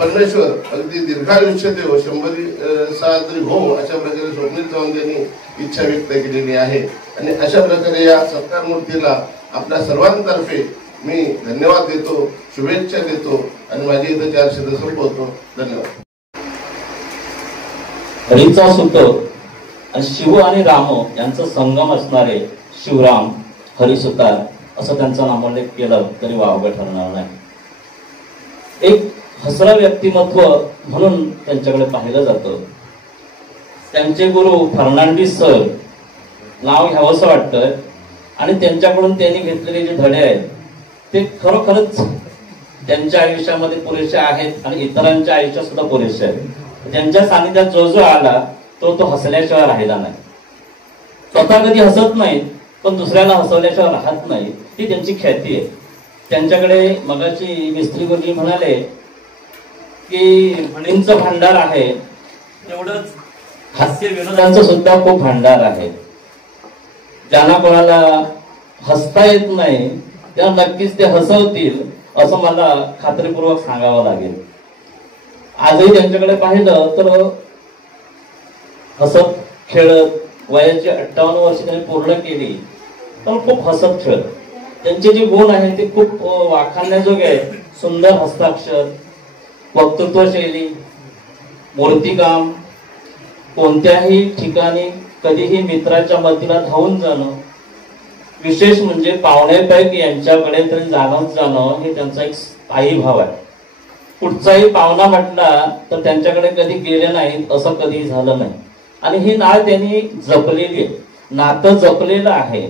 परमेश्वर अगदी दीर्घायुष्य देव 100 साल तरी हो अशा प्रकारे स्वप्नील चव्हाण यांनी इच्छा व्यक्त केलेली आहे. आणि अशा प्रकारे या सत्कार मूर्तीला आपल्या सर्वांतर्फे मी धन्यवाद देतो, शुभेच्छा देतो आणि माझी इथं 4 शब्द संपवतो. धन्यवाद. हरीचा सुत आणि शिव आणि राम यांचा संगम असणारे शिवराम हरिसुतार असं त्यांचं नामोल्लेख केलं तरी वावगं ठरणार नाही. एक हसरा व्यक्तिमत्व म्हणून त्यांच्याकडे पाहिलं जातं. त्यांचे गुरु फर्नांडिस सर नाव घ्यावंसं वाटतं. आणि त्यांच्याकडून त्यांनी घेतलेले जे धडे आहेत ते खरोखरच त्यांच्या आयुष्यामध्ये पुरेसे आहेत आणि इतरांच्या आयुष्यात सुद्धा पुरेसे आहेत. त्यांच्या सानिध्यात जो जो आला तो हसल्याशिवाय राहिला नाही. स्वतः कधी हसत नाही पण दुसऱ्याला हसवल्याशिवाय राहत नाही, ही त्यांची ख्याती आहे. त्यांच्याकडे मगाशी मिस्त्री गुरुजी म्हणाले की म्हणींचं भांडार आहे, तेवढंच हास्य विनोदांचं सुद्धा खूप भांडार आहे. ज्यांना कोणाला हसता येत नाही त्या नक्कीच ते हसवतील असं मला खात्रीपूर्वक सांगावं लागेल. आजही त्यांच्याकडे पाहिलं तर हसत खेळत वयाची 58 वर्ष त्यांनी पूर्ण केली तर खूप हसत खेळत. त्यांचे जे गुण आहेत ते खूप वाखाणण्याजोगे आहेत. सुंदर हस्ताक्षर, वक्तृत्व शैली, मूर्तिकाम, कोणत्याही ठिकाणी कधीही मित्राच्या मदतीला धावून जाणं, विशेष म्हणजे पाहुण्यापैकी यांच्याकडे तरी जाणंच जाणं हे त्यांचा एक स्थायी भाव आहे. कुठचाही पाहुणा म्हटला तर त्यांच्याकडे कधी गेले नाहीत असं कधी झालं नाही. आणि ही नाळ त्यांनी जपलेली आहे, नातं जपलेलं आहे.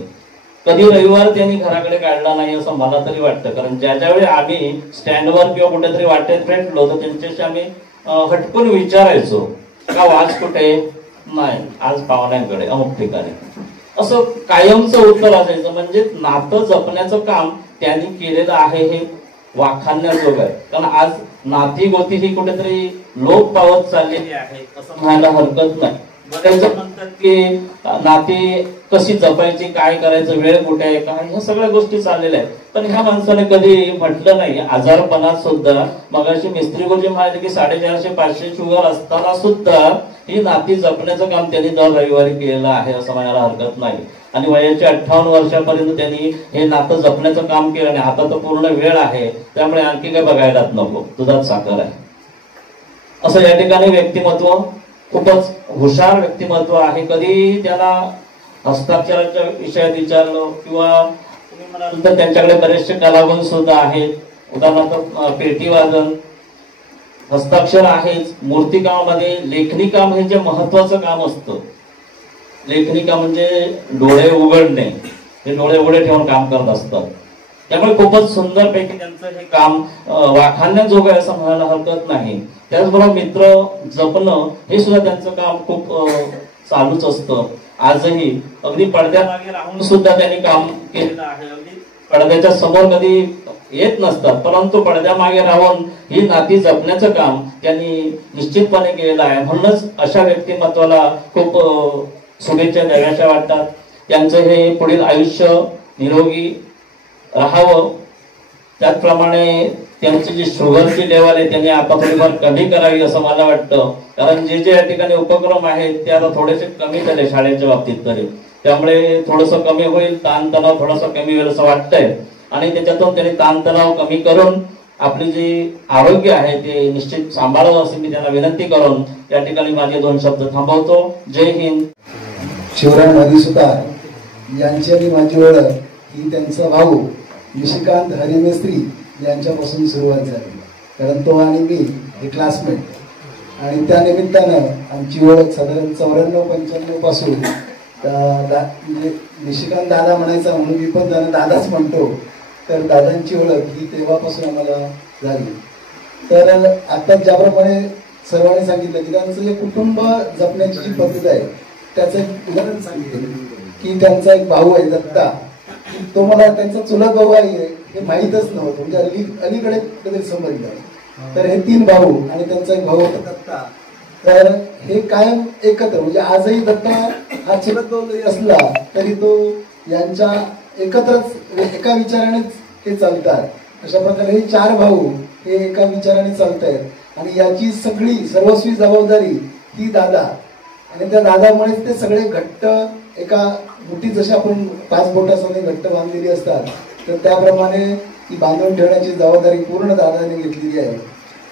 कधी रविवार त्यांनी घराकडे काढला नाही असं मला तरी वाटतं. कारण ज्यावेळी आम्ही स्टँडवर किंवा कुठेतरी वाटेत भेटलो तर त्यांच्याशी आम्ही हटकून विचारायचो का वाज कुठे, नाही आज पाहुण्यांकडे अमुक ठिकाणी, असं कायमचं उत्तर असायचं. म्हणजे नातं जपण्याचं काम त्यांनी केलेलं आहे हे वाखाणण्याजोग आहे. कारण आज नाती गोती ही कुठेतरी लोप पावत चाललेली आहे असं म्हणायला हरकत नाही. बरेच जण म्हणतात की नाती कशी जपायची, काय करायचं, वेळ कुठे आहे, काय, ह्या सगळ्या गोष्टी चाललेल्या आहेत. पण ह्या माणसाने कधी म्हटलं नाही आजारपणात सुद्धा. मगाशी मिस्त्री गुरुजी म्हणाले की 450-500 शुगर असताना सुद्धा ही नाती जपण्याचं काम त्यांनी दर रविवारी केलेलं आहे असं म्हणायला हरकत नाही. आणि वयाच्या 58 वर्षापर्यंत त्यांनी हे नातं जपण्याचं काम केलं. आणि आता तर पूर्ण वेळ आहे त्यामुळे आणखी काय बघायलाच नको, दुधात साखर आहे असं या ठिकाणी व्यक्तिमत्व, खूपच हुशार व्यक्तिमत्व आहे. कधी त्याला हस्ताक्षराच्या विषयात विचारलं किंवा तुम्ही म्हणाल तर त्यांच्याकडे बरेचसे कलागुण सुद्धा आहेत. उदाहरणार्थ पेटी वादन, हस्ताक्षर आहेच. मूर्तिकामामध्ये लेखणी काम हे जे महत्वाचं काम असतं. लेखणी काम म्हणजे डोळे उघडणे, हे डोळे उघडे ठेवून काम करत असतात. त्यामुळे खूपच सुंदरपैकी त्यांचं हे काम वाखाणण्याजोगं आहे असं म्हणायला हरकत नाही. त्याचबरोबर मित्र जपणं हे सुद्धा त्यांचं काम खूप चालूच असतं. आजही अगदी पडद्यामागे राहून सुद्धा त्यांनी काम केलेलं आहे. अगदी पडद्याच्या समोर कधी येत नसतात परंतु पडद्यामागे राहून ही नाती जपण्याचं काम त्यांनी निश्चितपणे केलेलं आहे. म्हणूनच अशा व्यक्तिमत्वाला खूप शुभेच्छा द्याव्याशा वाटतात. त्यांचं हे पुढील आयुष्य निरोगी राहावं. त्याचप्रमाणे त्यांची जी शुगरची लेवल आहे त्यांनी आता थोडीफार कमी करावी असं मला वाटतं. कारण जे या ठिकाणी उपक्रम आहेत ते आता थोडेसे कमी झाले शाळेच्या बाबतीत तरी, त्यामुळे थोडंसं कमी होईल, ताणतणाव थोडासा कमी होईल असं वाटतंय. आणि त्याच्यातून त्यांनी ताणतणाव कमी करून आपली जी आरोग्य आहे ते निश्चित सांभाळावं अशी मी त्यांना विनंती करून या ठिकाणी माझे 2 शब्द थांबवतो. जय हिंद. शिवराम हरिसुतार यांची आणि माझी ओळख ही त्यांचा भाऊ निशिकांत हरिमेस्त्री यांच्यापासून सुरुवात झाली. कारण तो आणि मी हे क्लासमेट, आणि त्या निमित्तानं आमची ओळख साधारण 94-95 पासून म्हणजे निशिकांत दादा म्हणायचा म्हणून मी पण त्यांना दादाच म्हणतो. तर दादांची ओळख ही तेव्हापासून आम्हाला झाली. तर आता ज्याप्रमाणे सर्वांनी सांगितलं की त्यांचं जे कुटुंब जपण्याची जी पद्धत आहे त्याचं एक उदाहरण सांगितलं की त्यांचा एक भाऊ आहे दत्ता, तो मला त्यांचा चुलत भाऊ आहे हे माहीतच नव्हतं. म्हणजे अलीकडे कधी समजलं. तर हे 3 भाऊ आणि त्यांचा एक भाऊ होता दत्ता. तर हे कायम एकत्र, म्हणजे आजही दत्ता हा चुलत भाऊ जरी असला तरी तो यांच्या एकत्रच एका विचारानेच ते चालतात. अशा प्रकारे हे 4 भाऊ हे एका विचाराने चालतायत आणि याची सगळी सर्वस्वी जबाबदारी ही दादा, आणि त्या दादामुळेच ते सगळे घट्ट एका मुठीत जशी आपण 5 बोटासोबत घट्ट बांधलेली असतात तर त्याप्रमाणे ती बांधून ठेवण्याची जबाबदारी पूर्ण दादाने घेतलेली आहे.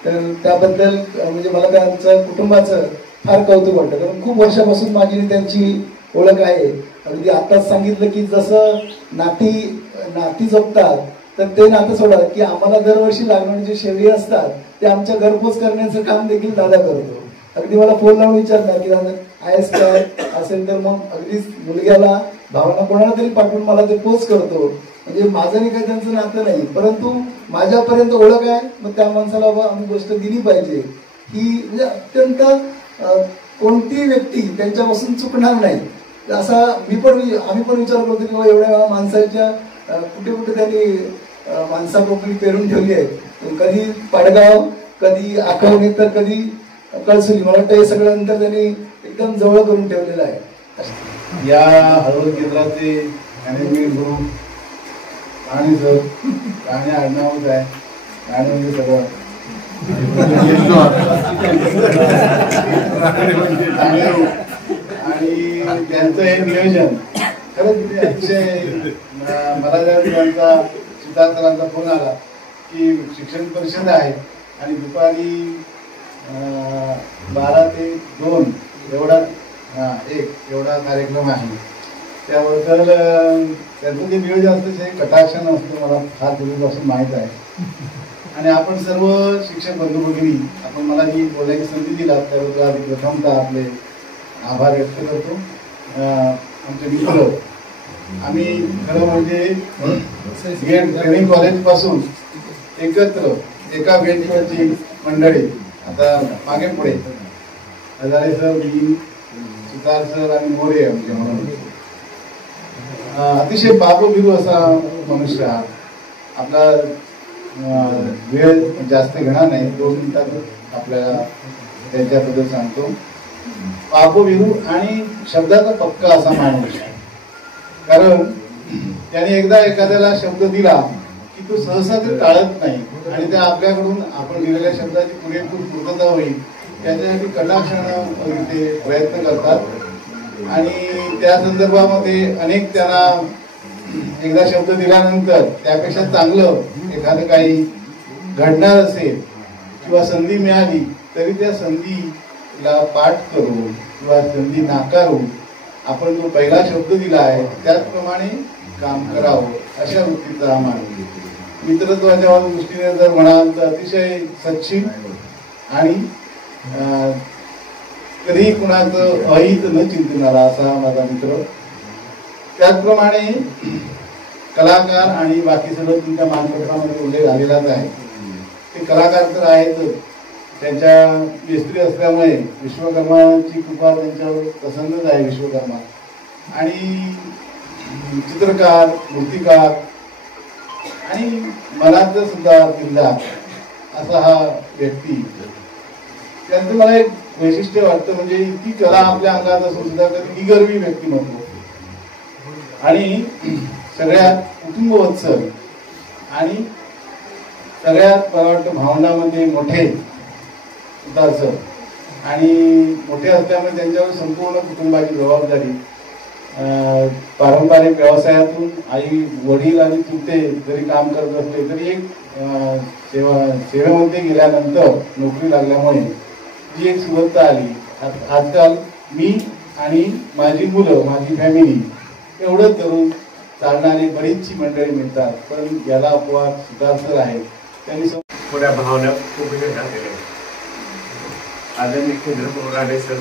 तर त्याबद्दल म्हणजे मला त्यांचं कुटुंबाचं फार कौतुक वाटतं, कारण खूप वर्षापासून माझी त्यांची ओळख आहे. अगदी आताच सांगितलं की जसं नाती जपतात तर ते नातं सोडतात की आम्हाला दरवर्षी लागणारे जे शेवटी असतात ते आमच्या घरपोच करण्याचं काम देखील दादा करतो. अगदी मला फोन लावून विचारणार की दादा आहेस काय असेल तर मग अगदीच मुलग्याला भावांना कोणाला तरी पाठवून मला ते पोच करतो. म्हणजे माझं नाही काही त्यांचं नातं नाही, परंतु माझ्यापर्यंत ओळख आहे, मग त्या माणसाला आम्ही गोष्ट दिली पाहिजे. ही म्हणजे अत्यंत कोणती व्यक्ती त्यांच्यापासून चुकणार नाही असा आम्ही पण विचार करतो की बाबा एवढ्या माणसाच्या कुठे कुठे त्यांनी माणसापोकळी पेरून ठेवली आहे. कधी पाडगाव, कधी आखवणे, तर कधी कळसुली. मला वाटतं हे सगळं नंतर त्यांनी एकदम जवळ करून ठेवलेलं आहे. या हळवद केंद्राचे मॅनेजमेंट गुरु राणे सर, राणे आडनावच आहे, राणे म्हणजे सगळं आणि त्यांचं हे नियोजन खरंच अतिशय. मला त्यांचा सिद्धार्थांचा फोन आला की शिक्षण परिषद आहे आणि दुपारी 12 ते 2 एवढा 1 एवढा कार्यक्रम आहे. त्याबद्दल त्यांचं जे नियोजन असतं ते कटाक्षानं असतं, मला फार पूर्वीपासून माहीत आहे. आणि आपण सर्व शिक्षक बंधू भगिनी, आपण मला जी बोलायची संधी दिला त्याबद्दल आधी प्रथमतः आपले आभार व्यक्त करतो. आमचे मित्र, आम्ही खरं म्हणजे ट्रेनिंग कॉलेज पासून एकत्र एका बेंचवरची मंडळी, आता मागे पुढे हजारे सर, मी, सुतार सर आणि मोरे आमचे म्हणून अतिशय बाबूबिरू असा मनुष्य हा. आपला वेळ जास्त घेणार नाही, 2 मिनिटात आपल्याला त्यांच्याबद्दल सांगतो. बाबूबिरू आणि शब्दाचा पक्का असा माणूस, कारण त्याने एकदा एखाद्याला शब्द दिला की तो सहसा ते टाळत नाही आणि त्या आपल्याकडून आपण दिलेल्या शब्दाची पुरेपूर पूर्तता होईल याच्यासाठी कटाक्षानं ते प्रयत्न करतात. आणि त्या संदर्भामध्ये अनेक त्यांना एकदा शब्द दिल्यानंतर त्यापेक्षा चांगलं एखादं काही घडणार असेल किंवा संधी मिळाली तरी त्या संधीला पाठ करून किंवा संधी नाकारून आपण जो पहिला शब्द दिला आहे त्याचप्रमाणे काम करावं अशा वृत्तीचा हा माणूस. मित्रत्वाच्या दृष्टीने जर म्हणाल तर अतिशय सच्चिन आणि कधी कुणाचं अहित न चिंतणारा असा माझा मित्र. त्याचप्रमाणे कलाकार आणि बाकी सगळं तुमच्या मानपत्रामध्ये उल्लेख झालेलाच आहे. ते कलाकार तर आहेतच, त्यांच्या मिस्त्री असल्यामुळे विश्वकर्माची कृपा त्यांच्यावर प्रसन्नच आहे. विश्वकर्मा आणि चित्रकार, मूर्तिकार आणि मनाचं सुद्धा किल्ला असा हा व्यक्ती. त्यांचं मला एक वैशिष्ट्य वाटतं, म्हणजे इतकी कला आपल्या अंगात असून सुद्धा कधी निगर्वी व्यक्तिमत्व आणि सगळ्यात कुटुंबवत्सल आणि सगळ्यात मला वाटतं भावनामध्ये मोठे उतारसर आणि मोठे असल्यामुळे त्यांच्यावर संपूर्ण कुटुंबाची जबाबदारी. पारंपरिक व्यवसायातून आई वडील आणि चुलते जरी काम करत असले तरी एक सेवेमध्ये गेल्यानंतर नोकरी लागल्यामुळे जी एक सुबत्ता आली. आजकाल मी आणि माझी मुलं, माझी फॅमिली एवढंच धरून चालणारी बरीचशी मंडळी मिळतात. पण याला अपवाद सुधारसर आहे. त्यांनी थोड्या भावना खूप वेगळ्या केल्या. आदरणीय चंद्रपूर राणे सर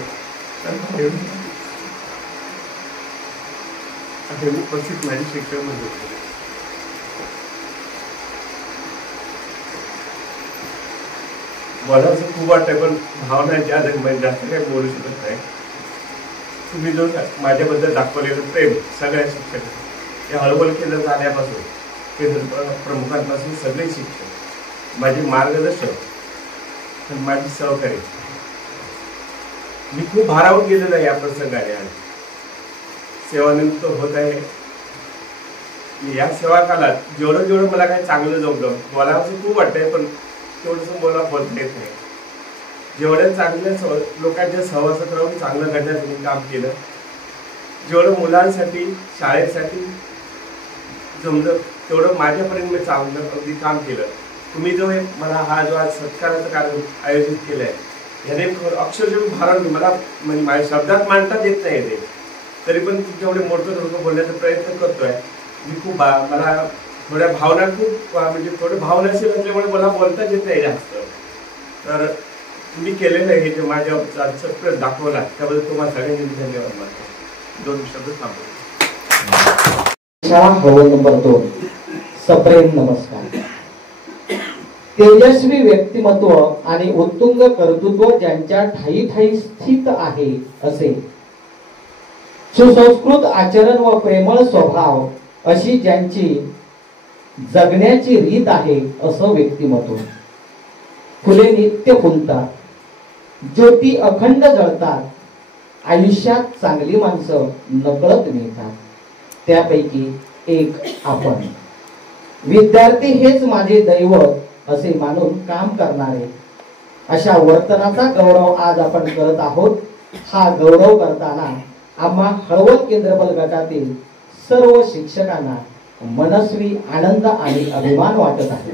उपस्थित माझे शिक्षक म्हणजे मला असं खूप वाटतंय, पण भावनाच्या आधी जास्त काही बोलू शकत नाही. तुम्ही जो माझ्याबद्दल दाखवलेलं प्रेम सगळ्या शिक्षक, या हळवद केंद्रात आल्यापासून केंद्र प्रमुखांपासून सगळे शिक्षक, माझे मार्गदर्शक आणि माझी सहकारी. मी खूप भारावून गेलेलो आहे या प्रसंगाने आणि सेवानिवृत्त होत आहे. या सेवा काळात जेवढं जेवढं मला काही चांगलं जमलं, मला असं खूप वाटतंय, पण तेवढंसं मला बोलता येत नाही. जेवढ्या चांगल्या लोकांच्या सहवासात राहून चांगलं करण्याचं मी काम केलं, जेवढं मुलांसाठी शाळेसाठी जमलं तेवढं माझ्यापर्यंत मी चांगलं अगदी काम केलं. तुम्ही जो मला हा जो आज सत्काराचं कार्यक्रम आयोजित केलं आहे, ह्याने अक्षरशः मी भारावून, मला म्हणजे माझ्या शब्दात मांडताच येत नाही ते, तरी पण तुमच्याकडे मोठं बोलण्याचा प्रयत्न करतोय. मी खूप मला थोड्या भावना खूप म्हणजे थोडं भावनाशील असल्यामुळे मला बोलताच येत नाही जास्त. तर तुम्ही केलेलं आहे हे जे माझ्या सत्कार दाखवला त्याबद्दल तुम्हाला सगळ्यांनी धन्यवाद मानतो. 2 शब्द थांबतो. हवं नंबर 2 सप्रेम नमस्कार. तेजस्वी व्यक्तिमत्व आणि उत्तुंग कर्तृत्व ज्यांच्या ठायी ठायी स्थित आहे असे सुसंस्कृत आचरण व प्रेमळ स्वभाव अशी ज्यांची जगण्याची रीत आहे असं व्यक्तिमत्व. फुले नित्य फुलतात, ज्योती अखंड जळतात, आयुष्यात चांगली माणसं नकळत मिळतात. त्यापैकी एक आपण. विद्यार्थी हेच माझे दैवत असे मानून काम करणारे अशा वर्तनाचा गौरव आज आपण करत आहोत. हा गौरव करताना आम्हा हळवद केंद्रबल गटातील सर्व शिक्षकांना मनस्वी आनंद आणि अभिमान वाटत आहे.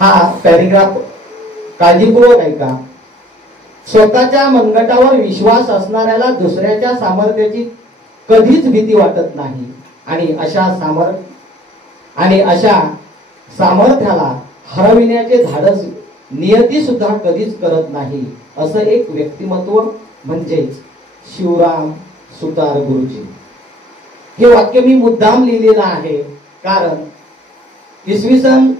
हा पॅरेग्राफ काळजीपूर्वक ऐका. स्वतःच्या मनगटावर विश्वास असणाऱ्याला दुसऱ्याच्या सामर्थ्याची कधीच भीती वाटत नाही आणि अशा सामर्थ्याला हरविण्याचे धाडस नियती सुद्धा कधीच करत नाही. असं एक व्यक्तिमत्व म्हणजेच शिवराम सुतार गुरुजी. हे वाक्य मी मुद्दाम लिहिलेलं आहे कारण इसवी सन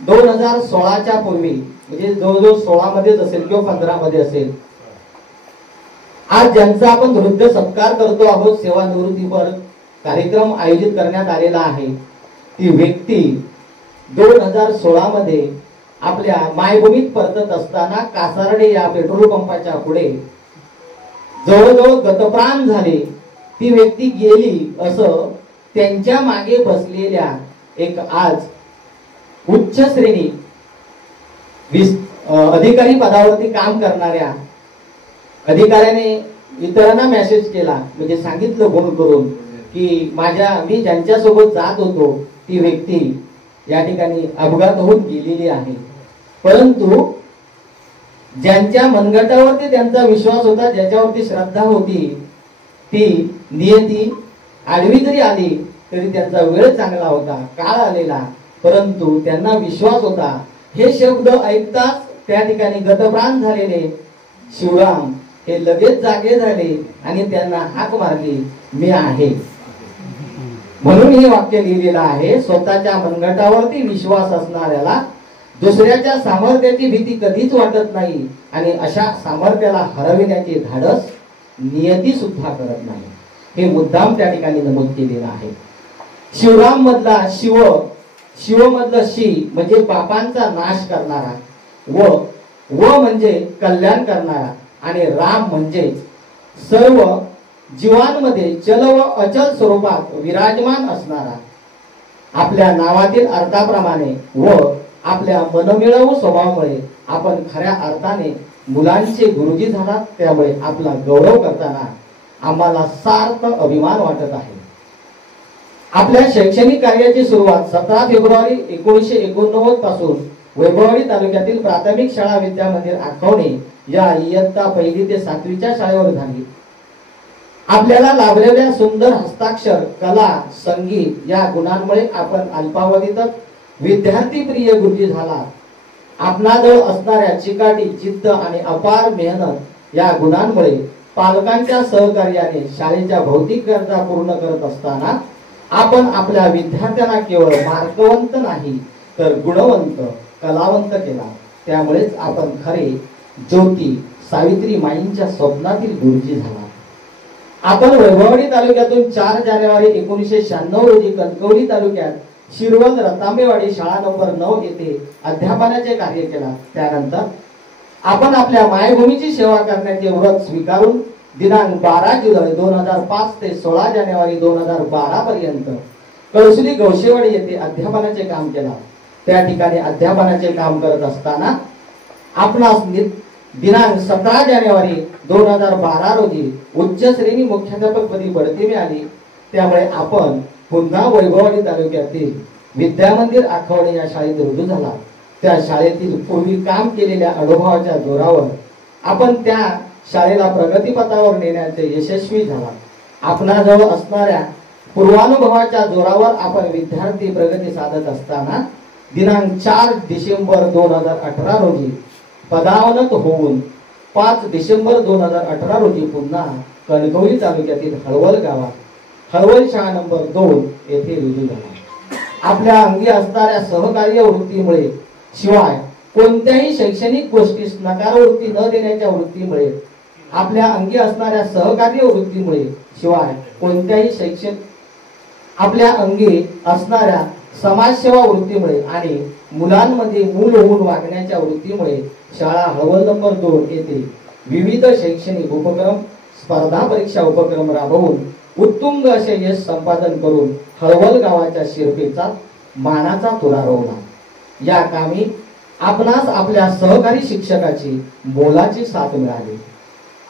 2016च्या पूर्वी म्हणजे जवळजवळ 16 मध्येच असेल किंवा 15 मध्ये असेल, आज ज्यांचा आपण वृद्ध सत्कार करतो आहोत, सेवानिवृत्तीवर कार्यक्रम आयोजित करण्यात आलेला आहे, ती व्यक्ती 2016 मध्ये आपल्या मायभूमीत परतत असताना कासारडे या पेट्रोल पंपाच्या पुढे जवळजवळ गतप्राण झाले. ती व्यक्ती गेली असं त्यांच्या मागे बसलेल्या एक आज उच्च श्रेणी अधिकारी पदावरती काम करणाऱ्या अधिकाऱ्याने इतरांना मेसेज केला, म्हणजे सांगितलं फोन करून की मी ज्यांच्या सोबत जात होतो ती व्यक्ती या ठिकाणी अपघात होऊन गेलेली आहे. परंतु ज्यांच्या मनगटावरती त्यांचा विश्वास होता, ज्याच्यावरती श्रद्धा होती, ती नियती आडवी जरी आली तरी त्यांचा वेळ चांगला होता, काळ आलेला, परंतु त्यांना विश्वास होता. हे शब्द ऐकताच त्या ठिकाणी गतप्राण झालेले शिवराम हे लगेच जागे झाले आणि त्यांना हाक मारली, मी आहे. म्हणून हे वाक्य लिहिलेलं आहे. स्वतःच्या मनगटावरती विश्वास असणाऱ्याला दुसऱ्याच्या सामर्थ्याची भीती कधीच वाटत नाही आणि अशा सामर्थ्याला हरविण्याचे धाडस नियती सुद्धा करत नाही. हे मुद्दाम त्या ठिकाणी नमूद केलेलं आहे. शिवराम मधला शिव मधलं शी म्हणजे पापांचा नाश करणारा, व म्हणजे कल्याण करणारा आणि राम म्हणजे सर्व जीवांमध्ये चल व अचल स्वरूपात विराजमान असणारा. आपल्या नावातील अर्थाप्रमाणे व आपल्या मनमिळावू स्वभावामुळे आपण खऱ्या अर्थाने मुलांचे गुरुजी झालात. त्यामुळे आपला गौरव करताना आम्हाला सार्थ अभिमान वाटत आहे. आपल्या शैक्षणिक कार्याची सुरुवात 17 फेब्रुवारी 1989 पासून वैभववाडी तालुक्यातील प्राथमिक शाळा विद्या मंदिर आखवणे या इयत्ता 1ली ते 7वीच्या शाळेवर झाली. आपल्याला लाभलेल्या सुंदर हस्ताक्षर, कला, संगीत या गुणांमुळे आपण अल्पावधीतच विद्यार्थी प्रिय गुरुजी झाला. आपणाजवळ असणाऱ्या चिकाटी, जिद्द आणि अपार मेहनत या गुणांमुळे पालकांच्या सहकार्याने शाळेच्या भौतिक गरजा पूर्ण करत असताना आपण आपल्या विद्यार्थ्यांना केवळ मार्कवंत नाही तर गुणवंत, कलावंत केला. त्यामुळेच आपण खरे ज्योती सावित्री माईंच्या स्वप्नातील गुरुजी झाला. आपण वैभववाडी तालुक्यातून 4 जानेवारी 1996 रोजी कणकवली तालुक्यात शिरवल रतांबेवाडी शाळा नंबर 9 येथे अध्यापनाचे कार्य केला. त्यानंतर आपण आपल्या मायभूमीची सेवा करण्याचे व्रत स्वीकारून दिनांक 12 जुलै 2005 ते 16 जानेवारी 2012 पर्यंत कळसुली गवशेवाडी येथे अध्यापनाचे काम केला. त्या ठिकाणी अध्यापनाचे काम करत असताना आपणास दिनांक 17 जानेवारी 2012 रोजी उच्च श्रेणी मुख्याध्यापक पदी बढती मिळाली. त्यामुळे आपण पुन्हा वैभववाडी तालुक्यातील विद्यामंदिर आखवणे या शाळेत रुजू झाला. त्या शाळेतील पूर्वी काम केलेल्या अनुभवाच्या जोरावर आपण त्या शाळेला प्रगतीपथावर नेण्याचे यशस्वी झाला. आपणाजवळ असणाऱ्या पूर्वानुभवाच्या जोरावर आपण विद्यार्थी प्रगती साधत असताना दिनांक 4 डिसेंबर 2018 रोजी पदावनत होऊन 5 डिसेंबर 2018 रोजी पुन्हा कणकवली तालुक्यातील हळवल गावात हळवल शाळा नंबर 2 येथे रुजू झाला. आपल्या अंगी असणाऱ्या सहकार्य वृत्तीमुळे शिवाय कोणत्याही शैक्षणिक गोष्टीस नकारवृत्ती न देण्याच्या वृत्तीमुळे आपल्या अंगी असणाऱ्या सहकार्य वृत्तीमुळे शिवाय कोणत्याही आपल्या अंगी असणाऱ्या समाजसेवा वृत्तीमुळे आणि मुलांमध्ये मूल होऊन वागण्याच्या वृत्तीमुळे शाळा हळवल नंबर 2 येथे विविध शैक्षणिक उपक्रम स्पर्धा परीक्षा उपक्रम राबवून उत्तुंग असे यश संपादन करून हळवल गावाच्या शिरपेचा मानाचा तुरा रोवला. या कामी आपणास आपल्या सहकारी शिक्षकाची मोलाची साथ मिळाली.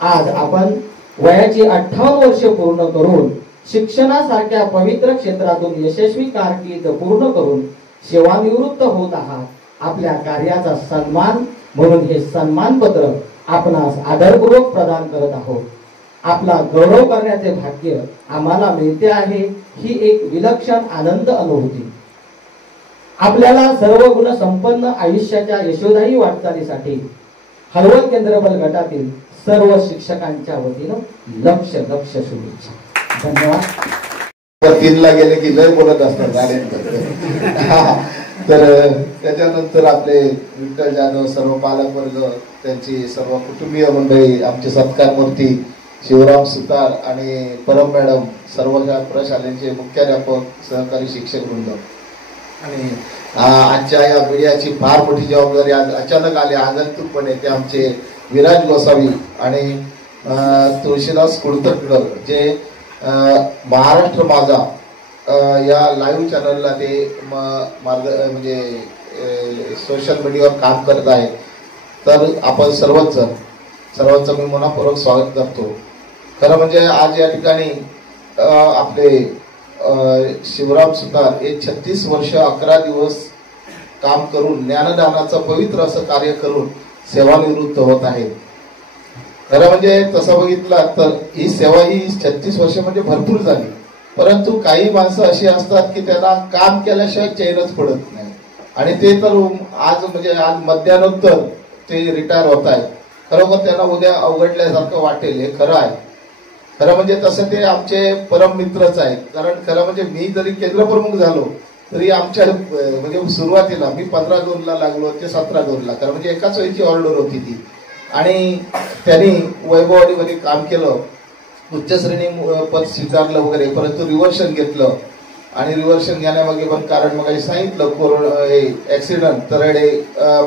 आज आपण वयाची 58 वर्षे पूर्ण करून शिक्षणासारख्या पवित्र क्षेत्रातून यशस्वी कारकीर्द पूर्ण करून सेवानिवृत्त होत आहात. आपल्या कार्याचा सन्मान म्हणून हे सन्मानपत्र आपणास आदरपूर्वक प्रदान करत आहोत. आपला गौरव करण्याचे भाग्य आम्हाला मिळते आहे. ही एक विलक्षण आनंद अनुभूती. आपल्याला सर्व गुण संपन्न आयुष्याच्या यशोदायी वाटचालीसाठी हळवल केंद्रबल गटातील सर्व शिक्षकांच्या वतीनं लक्ष शुभेच्छा. धन्यवाद. 3ला गेले की लय बोलत असतात तर त्याच्यानंतर आपले विठ्ठल जाधव सर्व पालकवर्ग त्यांची सर्व कुटुंबीय मंडळी आमचे सत्कार मूर्ती शिवराम सुतार आणि परम मॅडम सर्व प्रशालेचे मुख्याध्यापक सहकारी शिक्षक वृंद आणि आजच्या या मीडियाची फार मोठी जबाबदारी आज अचानक आली आगंतुकपणे ते आमचे विराज गोसावी आणि तुळशीदास कुडतटकर जे महाराष्ट्र माझा या लाईव्ह चॅनलला ते म्हणजे सोशल मीडियावर काम करत आहे. तर आपण सर्वांचं मी मनापूर्वक स्वागत करतो. खरं म्हणजे आज या ठिकाणी आपले शिवराम सुतार हे 36 वर्ष 11 दिवस काम करून ज्ञानदानाचं पवित्र असं कार्य करून सेवानिवृत्त होत आहे. खरं म्हणजे तसं बघितलं तर ही सेवा ही 36 वर्ष म्हणजे भरपूर झाली. परंतु काही माणसं अशी असतात की त्यांना काम केल्याशिवाय चैनच पडत नाही आणि ते तर आज मध्यानंतर ते रिटायर होत आहेत. खरोखर त्यांना उद्या अवघडल्यासारखं वाटेल हे खरं आहे. खरं म्हणजे तसं ते आमचे परम मित्रच आहेत. कारण खरं म्हणजे मी जरी केंद्रप्रमुख झालो तरी आमच्या म्हणजे सुरुवातीला मी 15/2ला लागलो ते 17/2ला. खरं म्हणजे एकाच वेळची ऑर्डर होती ती आणि त्यांनी वैभववाडीमध्ये काम केलं. उच्च श्रेणी पद स्वीकारलं वगैरे. परंतु रिव्हर्शन घेतलं आणि रिव्हर्शन घेण्यामागे पण कारण मग सांगितलं कोरोना ऍक्सिडेंट तरडे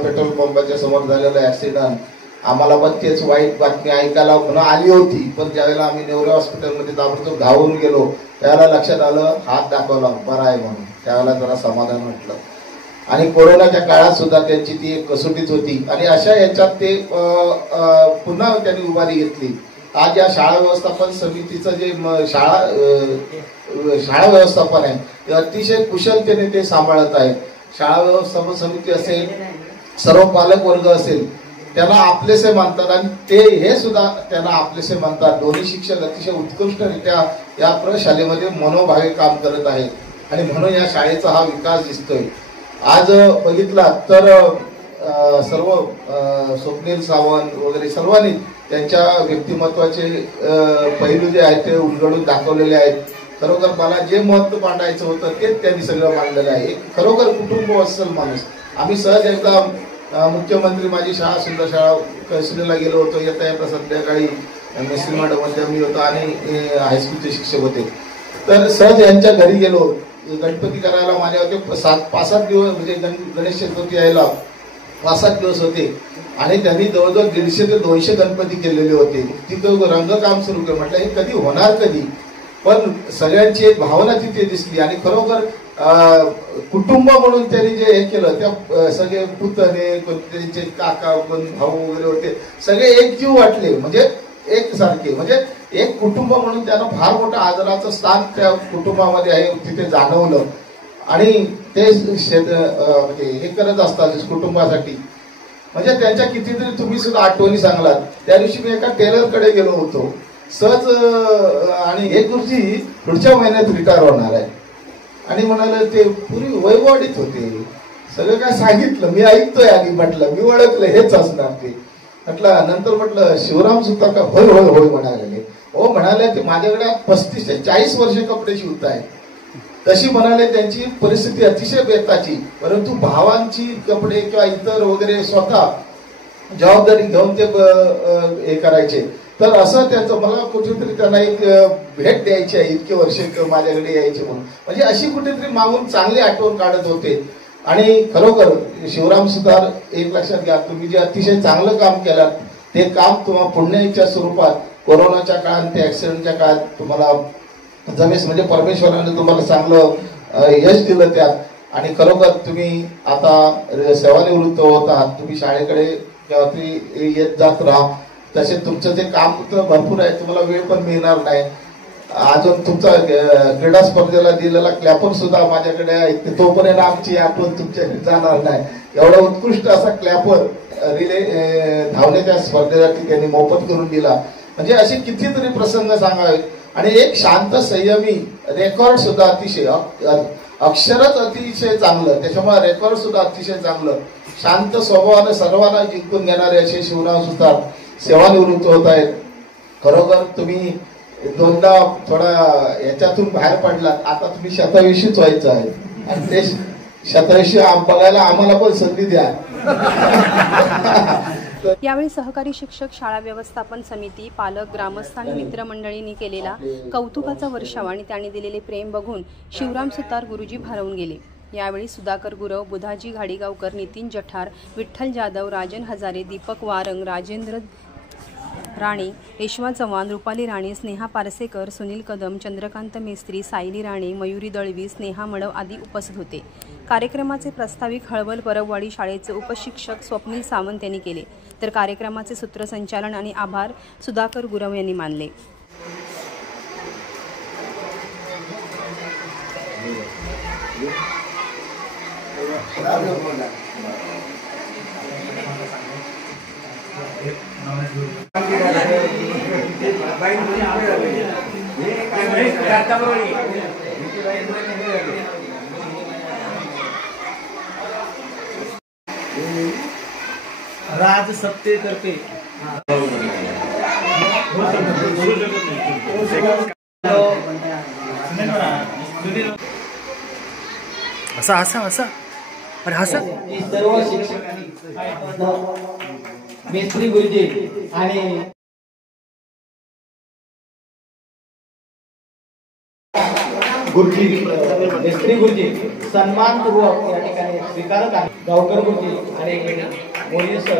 पेट्रोल पंपाच्या समोर झालेलं ऍक्सिडेंट आम्हाला पण तेच वाईट बातमी ऐकायला पुन्हा आली होती. पण ज्यावेळेला आम्ही नेवरे हॉस्पिटलमध्ये ताबडतोब धावून गेलो त्यावेळेला लक्षात आलं हात दाखवला बरा आहे म्हणून. त्यावेळेला जरा समाधान वाटलं. आणि कोरोनाच्या काळात सुद्धा त्यांची ती एक कसोटीच होती आणि अशा याच्यात ते पुन्हा त्यांनी उभारी घेतली. आज या शाळा व्यवस्थापन समितीचं जे शाळा व्यवस्थापन आहे ते अतिशय कुशलतेने ते सांभाळत आहेत. शाळा व्यवस्थापन समिती असेल सर्व पालक वर्ग असेल त्यांना आपलेसे मानतात आणि ते हे सुद्धा त्यांना आपलेसे मानतात. दोन्ही शिक्षक अतिशय उत्कृष्टरित्या या प्रशालेमध्ये मनोभावे काम करत आहेत आणि म्हणून या शाळेचा हा विकास दिसतोय. आज बघितला तर सर्व स्वप्नील सावंत वगैरे सर्वांनी त्यांच्या व्यक्तिमत्वाचे पैलू जे आहेत ते उलगडून दाखवलेले आहेत. खरोखर मला जे महत्व मांडायचं होतं तेच त्यांनी सगळं मांडलेलं आहे. एक खरोखर कुटुंब वत्सल माणूस. आम्ही सहज एकदा मुख्यमंत्री माझी शाळा सुंदर शाळा कैसुलीला गेलो होतो. येता संध्याकाळी मुस्लिम मॅडममध्ये मी होतो आणि हायस्कूलचे शिक्षक होते. तर सहज यांच्या घरी गेलो गणपती करायला माझ्या होते 5-7 दिवस, म्हणजे गणेश चतुर्थी यायला 5-7 दिवस होते आणि त्यांनी जवळजवळ 150 ते 200 गणपती केलेले होते. तिथं रंगकाम सुरू केलं. म्हटलं हे कधी होणार कधी, पण सगळ्यांची एक भावना तिथे दिसली आणि खरोखर कुटुंब म्हणून त्यांनी जे हे केलं, त्या सगळे पुतणे, त्यांचे काका, भाऊ वगैरे होते, सगळे एकजीव वाटले, म्हणजे एकसारखे, म्हणजे एक कुटुंब म्हणून त्यांना फार मोठं आदराचं स्थान त्या कुटुंबामध्ये आहे तिथे जाणवलं. आणि ते म्हणजे हे करत असतात कुटुंबासाठी. म्हणजे त्यांच्या कितीतरी तुम्ही सुद्धा आठवणी सांगलात. त्या दिवशी मी एका टेलरकडे गेलो होतो सहज, आणि एक गुरुजी पुढच्या महिन्यात रिटायर होणार आहे आणि म्हणाले, ते पूर्वी वैभवाडीत होते, सगळं काय सांगितलं मी ऐकतोय आणि म्हटलं मी ओळखलं हेच असणार ते. म्हटलं नंतर म्हटलं शिवराम सुद्धा का, होय होय होय म्हणाले. हो म्हणाले, ते माझ्याकडे 35 ते 40 वर्ष कपडे शिवताय. तशी म्हणाले त्यांची परिस्थिती अतिशय बेताची, परंतु भावांची कपडे किंवा इतर वगैरे स्वतः जबाबदारी घेऊन ते हे करायचे. तर असं त्यांचं मला कुठेतरी त्यांना एक भेट द्यायची आहे, इतके वर्ष माझ्याकडे यायचे म्हणून, म्हणजे अशी कुठेतरी मागून चांगली आठवण काढत होते. आणि खरोखर शिवराम सुतार, एक लक्षात घ्या, तुम्ही जे अतिशय चांगलं काम केलं ते काम तुम्हाला पुण्याच्या स्वरूपात कोरोनाच्या काळात, ते ऍक्सिडेंटच्या काळात तुम्हाला जमेस, म्हणजे परमेश्वराने तुम्हाला चांगलं यश दिलं त्यात. आणि खरोखर तुम्ही आता सेवानिवृत्त होत आहात, तुम्ही शाळेकडे येत जात राहा. तसे तुमचं जे काम भरपूर आहे, तुम्हाला वेळ पण मिळणार नाही. अजून तुमचा क्रीडा स्पर्धेला दिलेला क्लॅपर सुद्धा माझ्याकडे आहे, तोपर्यंत आमची आठवण तुमच्याकडे जाणार नाही. एवढा उत्कृष्ट असा क्लॅपर रिले धावण्याच्या स्पर्धेसाठी त्यांनी मोफत करून दिला. म्हणजे असे कितीतरी प्रसंग सांगावेत. आणि एक शांत संयमी, रेकॉर्ड सुद्धा अतिशय, अक्षरच अतिशय चांगलं, त्याच्यामुळे रेकॉर्ड सुद्धा अतिशय चांगलं, शांत स्वभावाने सर्वांना जिंकून घेणारे असे शिवराम सुतार सेवानिवृत्त होत आहेत. खरोखर तुम्ही दोनदा थोडा याच्यातून बाहेर पडलात, आता तुम्ही शतायुषीच व्हायचं आहे आणि ते शतायुषी बघायला आम्हाला पण संधी द्या. यावेळी सहकारी शिक्षक, शाळा व्यवस्थापन समिती, पालक, ग्रामस्थ आणि मित्रमंडळींनी केलेला कौतुकाचा वर्षाव आणि त्यांनी दिलेले प्रेम बघून शिवराम सुतार गुरुजी भारावून गेले. यावेळी सुधाकर गुरव, बुधाजी घाडीगावकर, नितीन जठार, विठ्ठल जाधव, राजन हजारे, दीपक वारंग, राजेंद्र राणे, रेश्मा चव्हाण, रुपाली राणे, स्नेहा पारसेकर, सुनील कदम, चंद्रकांत मेस्त्री, सायली राणे, मयुरी दळवी, स्नेहा मडव आदी उपस्थित होते. कार्यक्रमाचे प्रास्ताविक हळवल परबवाडी शाळेचे उपशिक्षक स्वप्नील सावंत यांनी केले, तर कार्यक्रमाचे सूत्रसंचालन आणि आभार सुधाकर गुरव यांनी मानले. राज सत्तेतर्फे असा असा असा अरे हसा सर्व शिक्षकांनी मेस्त्री गुरुजी आणि गुरुजी, मेस्त्री गुरुजी सन्मानपूर्वक या ठिकाणी स्वीकारत आहे. गावकर गुरुजी आणि मोरे सर